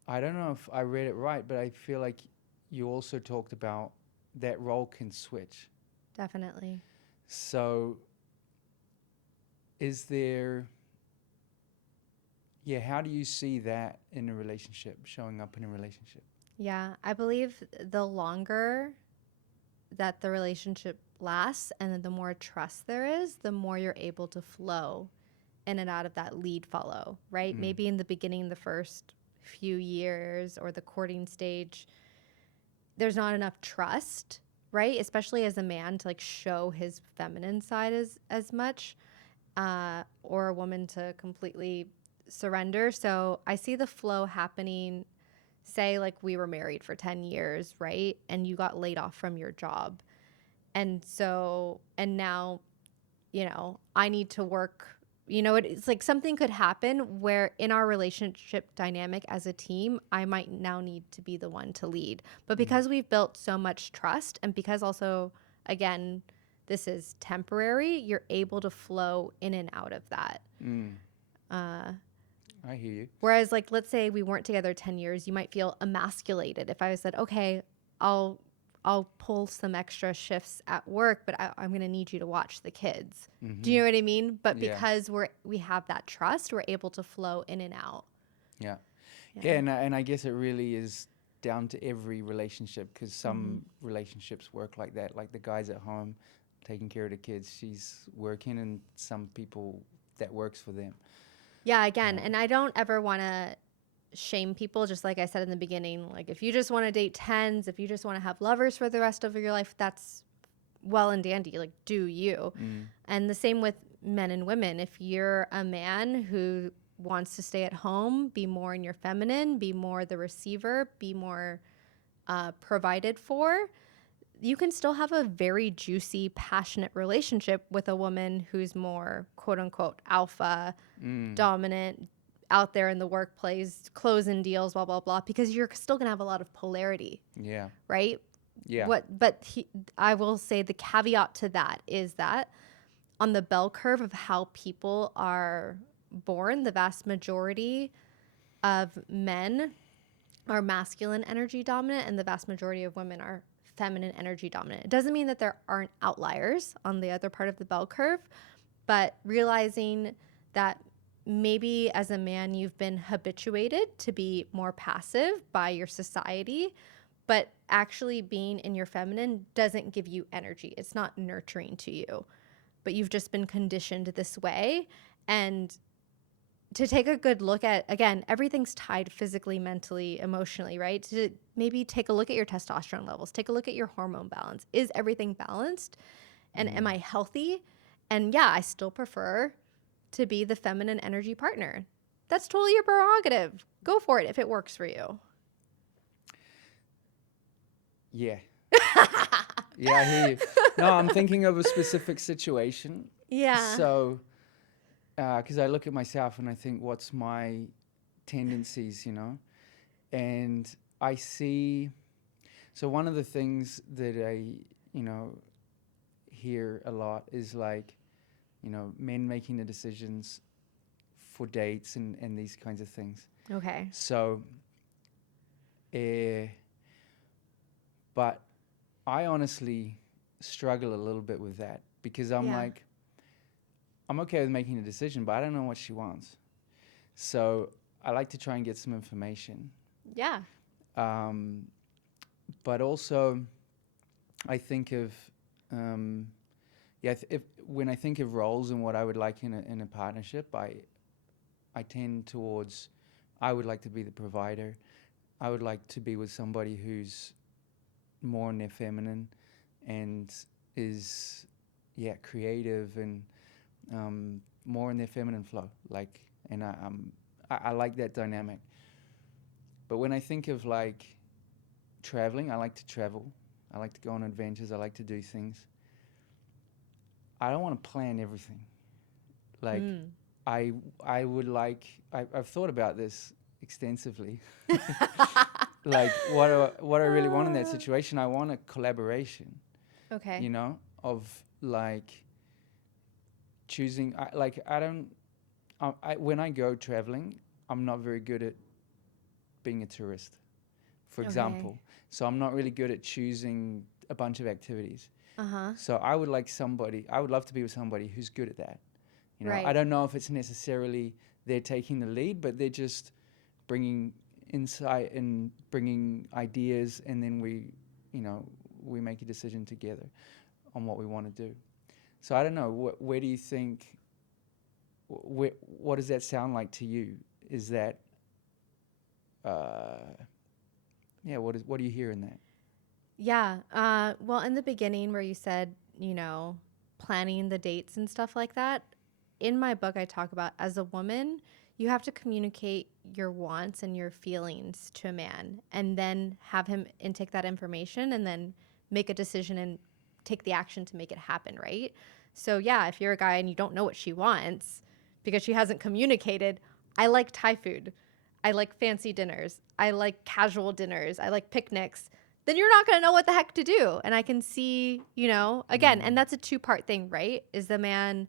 I don't know if I read it right, but I feel like you also talked about that role can switch. Definitely. So is there, how do you see that in a relationship, showing up in a relationship? Yeah, I believe the longer that the relationship lasts and then the more trust there is, the more you're able to flow in and out of that lead follow, right? Maybe in the beginning, the first few years or the courting stage, there's not enough trust, right? Especially as a man to like show his feminine side as much, or a woman to completely surrender. So I see the flow happening, say like we were married for 10 years, right? And you got laid off from your job. And now, I need to work. It's like something could happen where in our relationship dynamic as a team, I might now need to be the one to lead. But because we've built so much trust, and because also, again, this is temporary, you're able to flow in and out of that. I hear you. Whereas, like, let's say we weren't together 10 years, you might feel emasculated if I said, okay, I'll pull some extra shifts at work, but I'm going to need you to watch the kids. Do you know what I mean? But because we have that trust, we're able to flow in and out. Yeah. And I guess it really is down to every relationship, because some relationships work like that. Like the guy's at home taking care of the kids, she's working, and some people that works for them. Yeah, again, and I don't ever want to shame people, just like I said in the beginning. Like, if you just want to date tens, if you just want to have lovers for the rest of your life, that's well and dandy. Like, do you? And the same with men and women. If you're a man who wants to stay at home, be more in your feminine, be more the receiver, be more provided for, you can still have a very juicy, passionate relationship with a woman who's more, quote unquote, alpha, dominant, out there in the workplace, closing deals, blah, blah, blah, because you're still going to have a lot of polarity, Yeah. right? Yeah. I will say the caveat to that is that on the bell curve of how people are born, the vast majority of men are masculine energy dominant and the vast majority of women are feminine energy dominant. It doesn't mean that there aren't outliers on the other part of the bell curve, but realizing that maybe as a man you've been habituated to be more passive by your society, but actually being in your feminine doesn't give you energy. It's not nurturing to you, but you've just been conditioned this way. And to take a good look at, again, everything's tied physically, mentally, emotionally, right? To maybe take a look at your testosterone levels, take a look at your hormone balance. Is everything balanced? And am I healthy? And yeah, I still prefer to be the feminine energy partner. That's totally your prerogative. Go for it if it works for you. Yeah. Yeah, I hear you. No, I'm thinking of a specific situation. Yeah. So, because I look at myself and I think, what's my tendencies, And I see, so one of the things that I, hear a lot is like, men making the decisions for dates and these kinds of things. Okay. So, but I honestly struggle a little bit with that because I'm like, I'm okay with making a decision, but I don't know what she wants. So I like to try and get some information. Yeah. But also, I think of, when I think of roles and what I would like in a partnership, I tend towards, I would like to be the provider. I would like to be with somebody who's more in their feminine and is, creative and more in their feminine flow. Like, and I like that dynamic. But when I think of like traveling, I like to travel. I like to go on adventures. I like to do things. I don't want to plan everything. Like, I would like, I've thought about this extensively. Like, what I really want in that situation, I want a collaboration. Okay. Of like choosing. When I go traveling, I'm not very good at being a tourist, for example. So I'm not really good at choosing a bunch of activities. So I would love to be with somebody who's good at that. Right. I don't know if it's necessarily they're taking the lead, but they're just bringing insight and bringing ideas, and then we make a decision together on what we want to do. So I don't know, where do you think, what does that sound like to you? Is that, what do you hear in that? Yeah. Well, in the beginning where you said, planning the dates and stuff like that, in my book, I talk about, as a woman, you have to communicate your wants and your feelings to a man and then have him intake that information and then make a decision and take the action to make it happen, right? So yeah, if you're a guy and you don't know what she wants because she hasn't communicated, I like Thai food, I like fancy dinners, I like casual dinners, I like picnics, then you're not going to know what the heck to do. And I can see, again, and that's a two-part thing, right? Is the man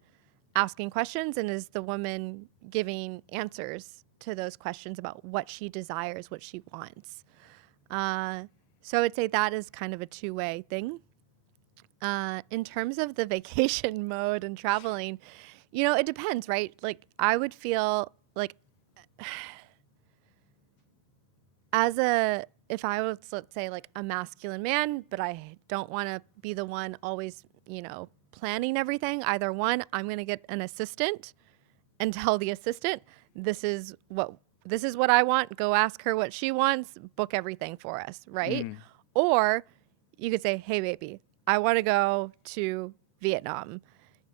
asking questions and is the woman giving answers to those questions about what she desires, what she wants. So I would say that is kind of a two-way thing. In terms of the vacation mode and traveling, it depends, right? Like, I would feel like if I was, let's say, like a masculine man, but I don't want to be the one always, planning everything. Either one, I'm going to get an assistant and tell the assistant, this is what I want. Go ask her what she wants, book everything for us, right? Or you could say, hey, baby, I want to go to Vietnam.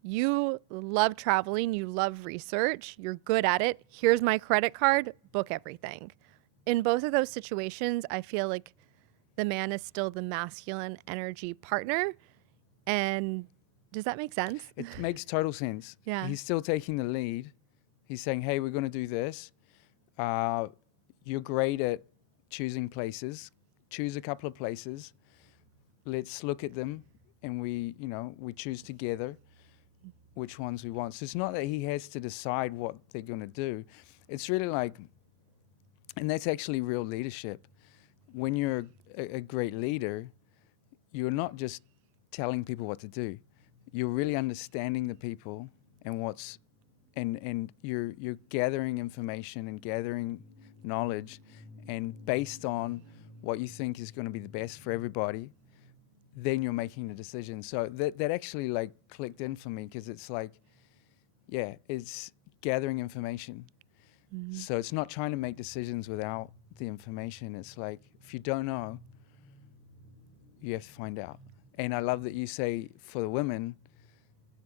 You love traveling. You love research. You're good at it. Here's my credit card. Book everything. In both of those situations, I feel like the man is still the masculine energy partner. And does that make sense? It makes total sense. Yeah. He's still taking the lead. He's saying, hey, we're going to do this. uh, you're great at choosing places. Choose a couple of places. Let's look at them, and we choose together which ones we want. So it's not that he has to decide what they're going to do. It's really like, and that's actually real leadership. When you're a great leader, you're not just telling people what to do. You're really understanding the people and and you're gathering information and gathering knowledge, and based on what you think is going to be the best for everybody, then you're making the decision. So that actually like clicked in for me, because it's like, yeah, it's gathering information. Mm-hmm. So it's not trying to make decisions without the information. It's like, if you don't know, you have to find out. And I love that you say for the women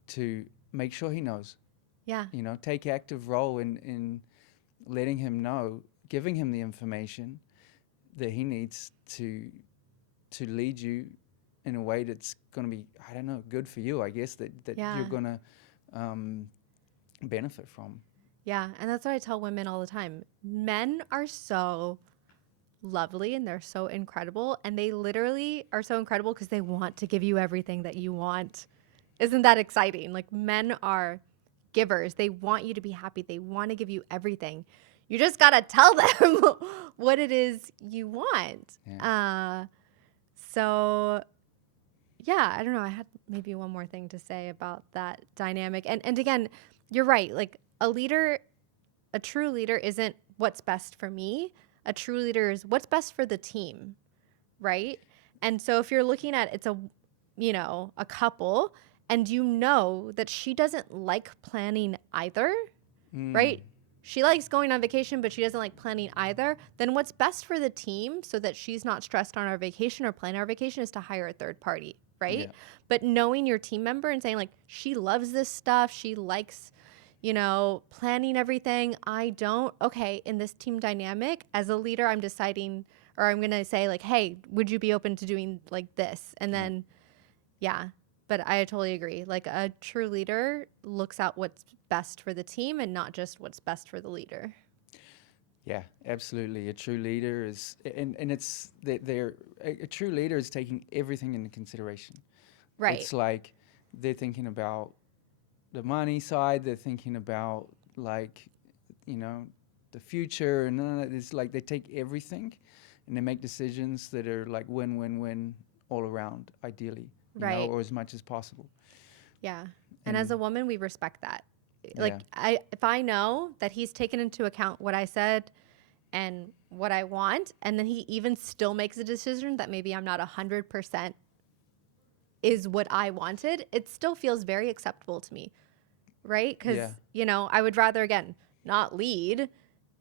to make sure he knows. Yeah. Take active role in letting him know, giving him the information that he needs to lead you in a way that's going to be, I don't know, good for you, I guess, that Yeah. you're going to benefit from. Yeah. And that's what I tell women all the time. Men are so lovely and they're so incredible. And they literally are so incredible because they want to give you everything that you want. Isn't that exciting? Like, men are givers. They want you to be happy. They want to give you everything. You just got to tell them what it is you want. Yeah. So yeah, I don't know. I had maybe one more thing to say about that dynamic. And again, you're right. Like, a true leader isn't what's best for me. A true leader is what's best for the team, right? And so if you're looking at it's a couple, and that she doesn't like planning either, right? She likes going on vacation, but she doesn't like planning either. Then what's best for the team so that she's not stressed on our vacation or planning our vacation is to hire a third party, right? Yeah. But knowing your team member and saying, like, she loves this stuff. She likes, planning everything. I don't. Okay, in this team dynamic, as a leader, I'm deciding, or I'm going to say, like, hey, would you be open to doing like this? And then, yeah. But I totally agree. Like, a true leader looks at what's best for the team and not just what's best for the leader. Yeah, absolutely. A true leader is, and it's that a true leader is taking everything into consideration. Right. It's like they're thinking about the money side. They're thinking about, like, the future, and it's like they take everything, and they make decisions that are like win-win-win all around, ideally, Right. or as much as possible. Yeah. And as a woman, we respect that. Like, Yeah. if I know that he's taken into account what I said and what I want, and then he even still makes a decision that maybe I'm not 100% is what I wanted, it still feels very acceptable to me, right? Because, Yeah. I would rather, again, not lead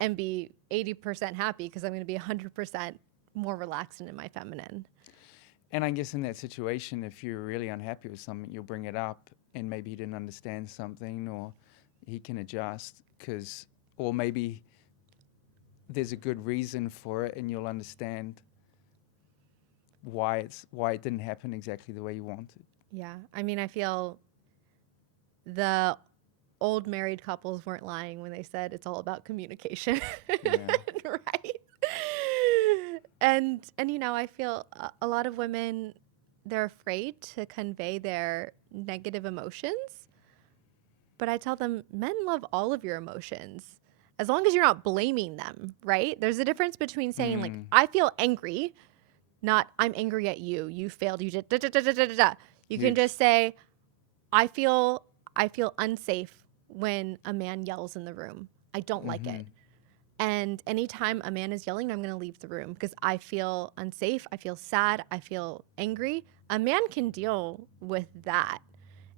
and be 80% happy because I'm going to be 100% more relaxed and in my feminine. And I guess in that situation, if you're really unhappy with something, you'll bring it up, and maybe he didn't understand something, or he can adjust, or maybe there's a good reason for it, and you'll understand why it didn't happen exactly the way you wanted. Yeah. I mean, I feel the old married couples weren't lying when they said it's all about communication. Yeah. Right? And I feel a lot of women, they're afraid to convey their negative emotions. But I tell them, men love all of your emotions as long as you're not blaming them, right? There's a difference between saying, like, I feel angry, not I'm angry at you. You failed. You did da da da da da da da. You can just say, I feel unsafe when a man yells in the room. I don't like it. And anytime a man is yelling, I'm going to leave the room because I feel unsafe. I feel sad. I feel angry. A man can deal with that.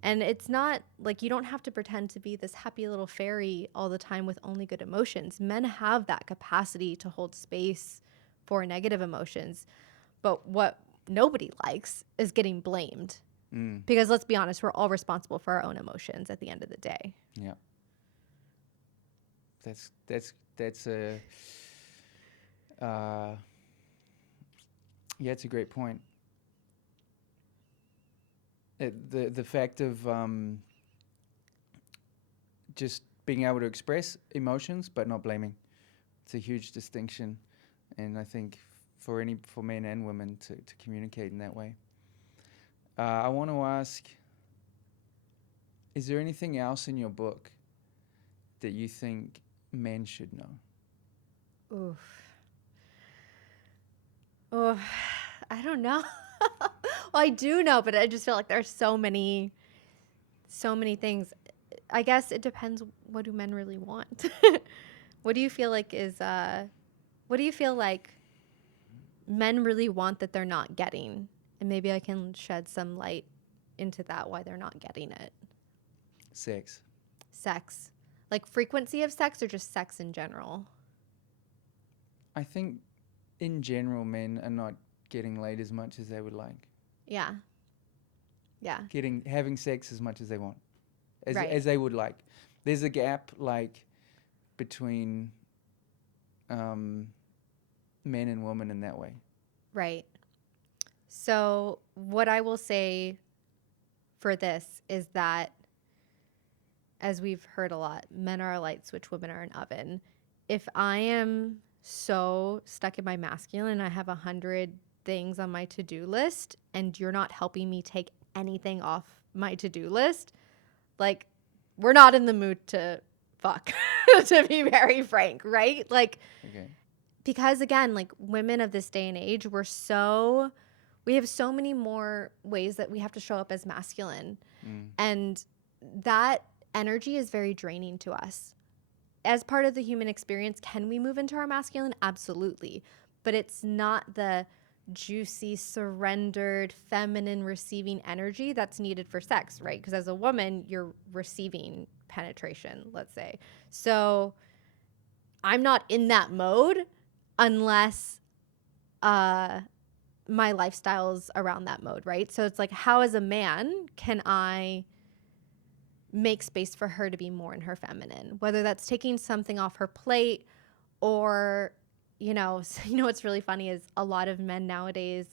And it's not like you don't have to pretend to be this happy little fairy all the time with only good emotions. Men have that capacity to hold space for negative emotions. But what nobody likes is getting blamed. Because let's be honest, we're all responsible for our own emotions at the end of the day. Yeah. That's a it's a great point. The fact of just being able to express emotions but not blaming. It's a huge distinction, and I think for men and women to communicate in that way. I want to ask, is there anything else in your book that you think men should know? Oof. Oh, I don't know. Well, I do know, but I just feel like there's so many things. I guess it depends. What do men really want? What do you feel like what do you feel like men really want that they're not getting? And maybe I can shed some light into that, why they're not getting it. Sex. Sex. Like frequency of sex or just sex in general? I think in general men are not getting laid as much as they would like. Yeah. Yeah. Having sex as much as they want. Right. As they would like. There's a gap like between men and women in that way. Right. So what I will say for this is that, as we've heard a lot, men are a light switch, women are an oven. If I am so stuck in my masculine, I have 100 things on my to-do list, and you're not helping me take anything off my to-do list, like, we're not in the mood to fuck, to be very frank, right? Like, Okay. because again, like, women of this day and age, we have so many more ways that we have to show up as masculine. And that energy is very draining to us. As part of the human experience, can we move into our masculine? Absolutely. But it's not the juicy, surrendered, feminine receiving energy that's needed for sex, right? Because as a woman, you're receiving penetration, let's say. So I'm not in that mode unless my lifestyle's around that mode, right? So it's like, how as a man can I make space for her to be more in her feminine, whether that's taking something off her plate or, what's really funny is a lot of men nowadays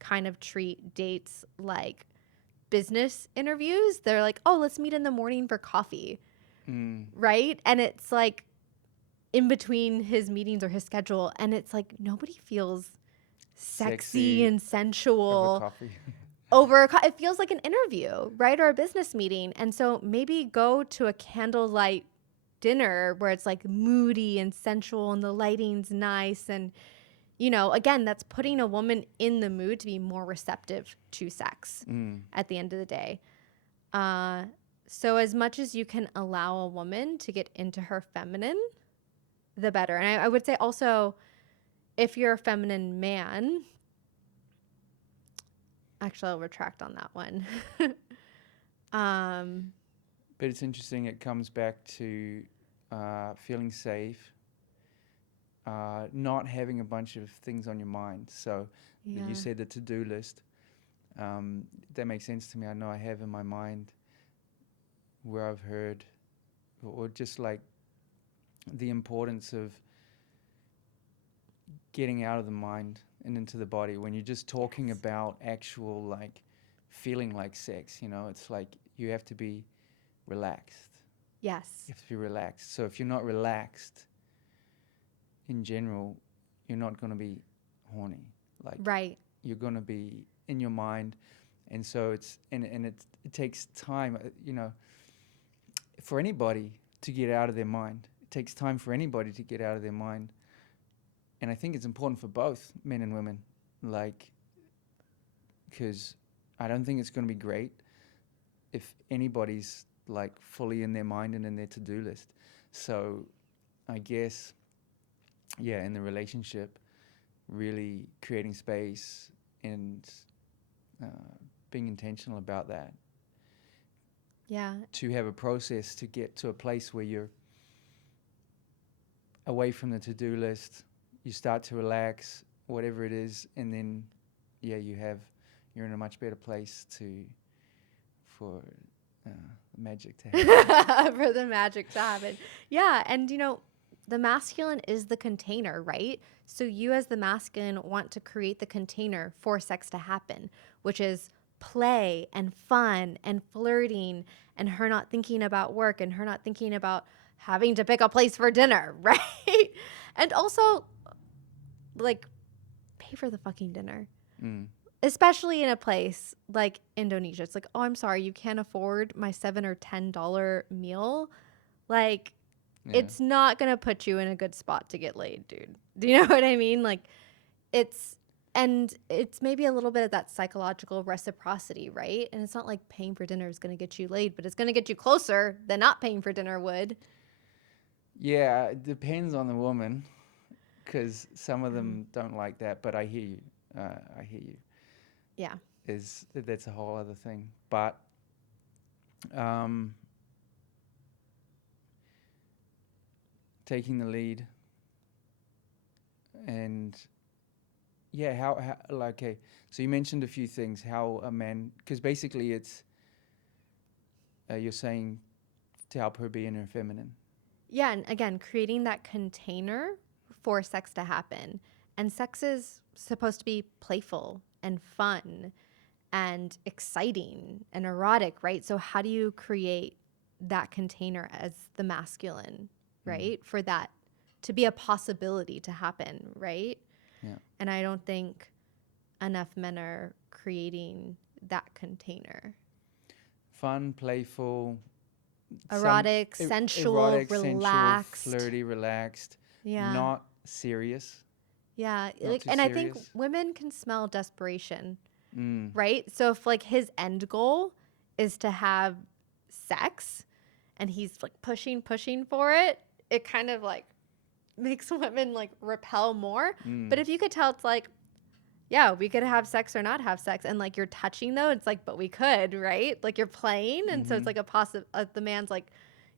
kind of treat dates like business interviews. They're like, oh, let's meet in the morning for coffee. Right? And it's like in between his meetings or his schedule. And it's like, nobody feels sexy and sensual over it feels like an interview, right? Or a business meeting. And so maybe go to a candlelight dinner where it's like moody and sensual and the lighting's nice. And, again, that's putting a woman in the mood to be more receptive to sex at the end of the day. So as much as you can allow a woman to get into her feminine, the better. And I would say also, if you're a feminine man, actually, I'll retract on that one. But it's interesting. It comes back to feeling safe, not having a bunch of things on your mind. So you said the to-do list. That makes sense to me. I know I have in my mind where I've heard, or just like the importance of getting out of the mind and into the body. When you're just talking about actual, like, feeling like sex, it's like you have to be relaxed. Yes. You have to be relaxed. So if you're not relaxed in general, you're not going to be horny. Like, right. You're going to be in your mind. And so it takes time, for anybody to get out of their mind. It takes time for anybody to get out of their mind. And I think it's important for both men and women, because I don't think it's going to be great if anybody's like fully in their mind and in their to-do list. So I guess, in the relationship, really creating space and being intentional about that. Yeah. To have a process to get to a place where you're away from the to-do list, you start to relax, whatever it is, and then, you're in a much better place for magic to happen. For the magic to happen. Yeah, and the masculine is the container, right? So you as the masculine want to create the container for sex to happen, which is play and fun and flirting and her not thinking about work and her not thinking about having to pick a place for dinner, right? And also, like, pay for the fucking dinner. Especially in a place like Indonesia. It's like, oh, I'm sorry, you can't afford my $7 or $10 meal. Like, it's not going to put you in a good spot to get laid, dude. Do you know what I mean? Like, it's maybe a little bit of that psychological reciprocity, right? And it's not like paying for dinner is going to get you laid, but it's going to get you closer than not paying for dinner would. Yeah, it depends on the woman, because some of them don't like that. But I hear you. I hear you. Yeah. That's a whole other thing. But taking the lead, and yeah, how like, okay. So you mentioned a few things. How a man, because basically it's you're saying to help her be in her feminine. Yeah, and again, creating that container for sex to happen. And sex is supposed to be playful and fun and exciting and erotic, right? So how do you create that container as the masculine, right? For that to be a possibility to happen, right? Yeah. And I don't think enough men are creating that container. Fun, playful, Erotic, sensual, erotic, relaxed. sensual, flirty, relaxed. Yeah. Not serious. Yeah. Not Like, too and I think serious. women can smell desperation, right? So if like his end goal is to have sex and he's like pushing for it, it kind of like makes women like repel more. But if you could tell, it's like, yeah, we could have sex or not have sex. And like you're touching though, it's like, but we could, right? Like you're playing. And so it's like the man's like,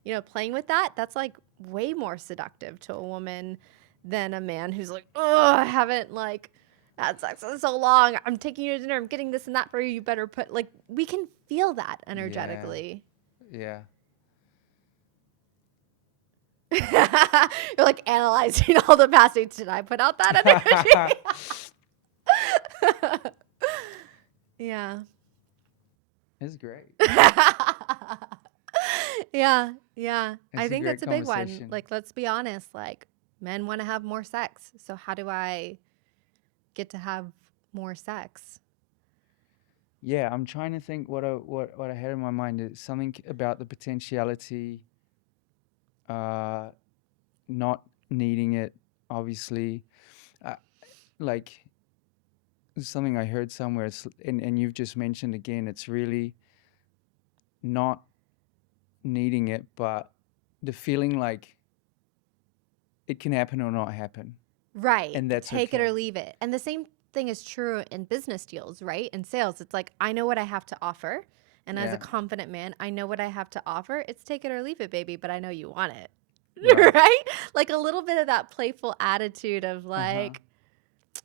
you know, playing with that. That's like way more seductive to a woman than a man who's like, oh, I haven't like had sex in so long. I'm taking you to dinner. I'm getting this and that for you. You better put, like, we can feel that energetically. Yeah. You're like analyzing all the past dates. Did I put out that energy? Yeah. It's great. Yeah. It's I a think great that's a big one. conversation. Like, let's be honest. Like, men want to have more sex. So how do I get to have more sex? Yeah, I'm trying to think what I had in my mind. Is something about the potentiality, not needing it, obviously. Like something I heard somewhere, and you've just mentioned again, it's really not needing it, but the feeling like it can happen or not happen. Right. And that's Take it okay. or leave it. And the same thing is true in business deals, right? In sales, it's like, I know what I have to offer. And as a Yeah. confident man, I know what I have to offer. It's take it or leave it, baby, but I know you want it. Right. Right? Like a little bit of that playful attitude of like,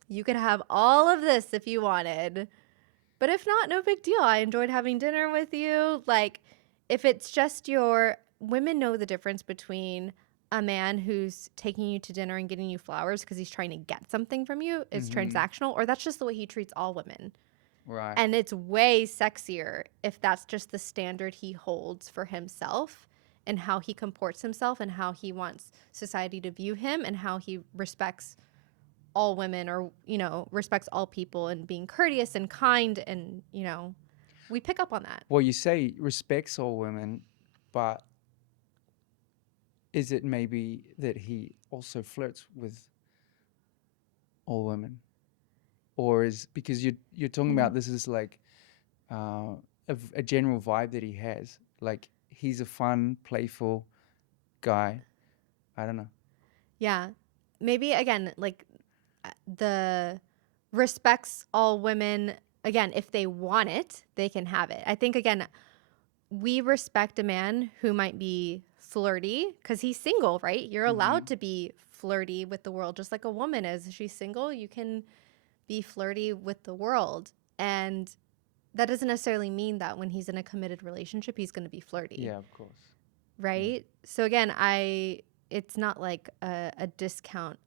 you could have all of this if you wanted. But if not, no big deal. I enjoyed having dinner with you. Like, if it's just women know the difference between a man who's taking you to dinner and getting you flowers because he's trying to get something from you is transactional, or that's just the way he treats all women. Right. And it's way sexier if that's just the standard he holds for himself and how he comports himself and how he wants society to view him and how he respects all women, or, you know, respects all people and being courteous and kind. And, you know, we pick up on that. Well, you say respects all women, but is it maybe that he also flirts with all women? Or is, because you're talking about this is like a general vibe that he has. Like he's a fun, playful guy. I don't know. Yeah. Maybe, again, like the respects all women. Again, if they want it, they can have it. I think, again, we respect a man who might be flirty because he's single, right? You're allowed to be flirty with the world, just like a woman is. If she's single, you can be flirty with the world. And that doesn't necessarily mean that when he's in a committed relationship, he's going to be flirty. Yeah, of course. Right? So again, it's not like a discount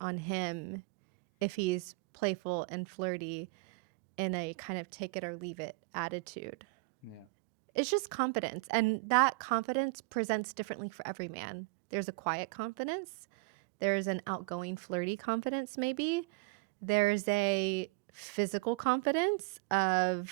on him if he's playful and flirty in a kind of take it or leave it attitude. Yeah. It's just confidence. And that confidence presents differently for every man. There's a quiet confidence. There's an outgoing, flirty confidence, maybe. There's a physical confidence of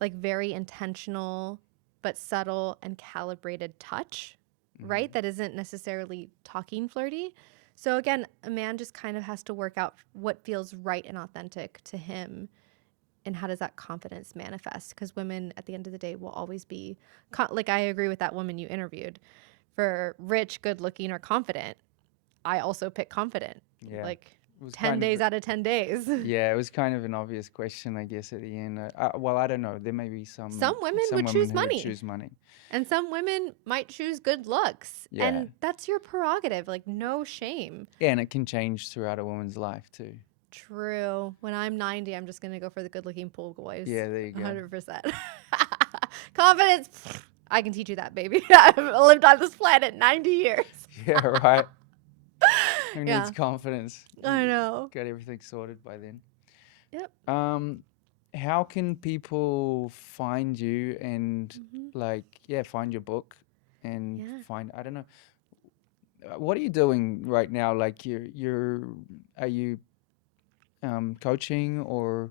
like very intentional but subtle and calibrated touch, right? That isn't necessarily talking flirty. So again, a man just kind of has to work out what feels right and authentic to him, and how does that confidence manifest? Because women at the end of the day will always be like, I agree with that woman you interviewed. For rich, good looking, or confident, I also pick confident. Yeah. Like It was 10 kind of days out of 10 days. yeah, it was kind of an obvious question, I guess, at the end. Well, I don't know. There may be some Some women would women choose who would money. choose money. And some women might choose good looks. Yeah. And that's your prerogative. Like, no shame. Yeah, and it can change throughout a woman's life too. True. When I'm 90, I'm just going to go for the good looking pool boys. Yeah, there you go. 100%. Confidence. I can teach you that, baby. I've lived on this planet 90 years. Yeah, right. Who Yeah. needs confidence? I know. Got everything sorted by then. Yep. How can people find you and Mhm. find your book and Yeah. find, I don't know, what are you doing right now? Like are you coaching, or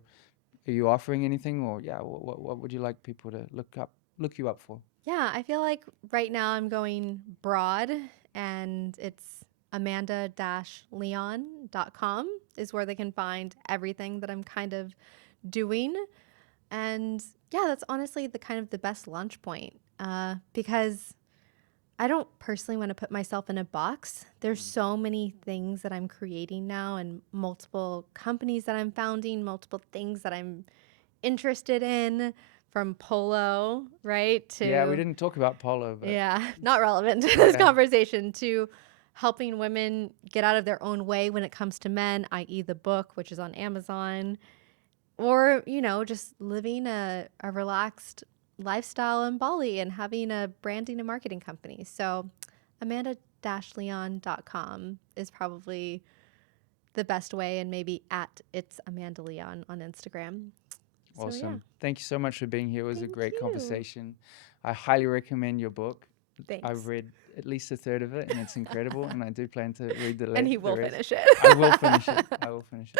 are you offering anything, or what would you like people to look you up for? Yeah, I feel like right now I'm going broad, and it's amanda-leon.com is where they can find everything that I'm kind of doing. And yeah, that's honestly the kind of the best launch point, because I don't personally want to put myself in a box. There's so many things that I'm creating now, and multiple companies that I'm founding, multiple things that I'm interested in, from polo, right? Yeah, we To, didn't talk about polo, but yeah, not relevant to this Yeah. conversation, to helping women get out of their own way when it comes to men, i.e. the book, which is on Amazon, or, just living a relaxed lifestyle in Bali and having a branding and marketing company. So amanda-leon.com is probably the best way, and maybe at it's Amanda Leon on Instagram. So yeah. awesome. Thank you so much for being here. It was a Thank great you. conversation. I highly recommend your book. Thanks. I've read at least a third of it, and it's incredible. And I do plan to read the And he the will rest. finish it. I will finish it. I will finish it.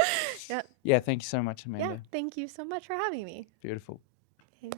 Yep. Yeah, thank you so much, Amanda. Yeah. Thank you so much for having me. Beautiful. Okay.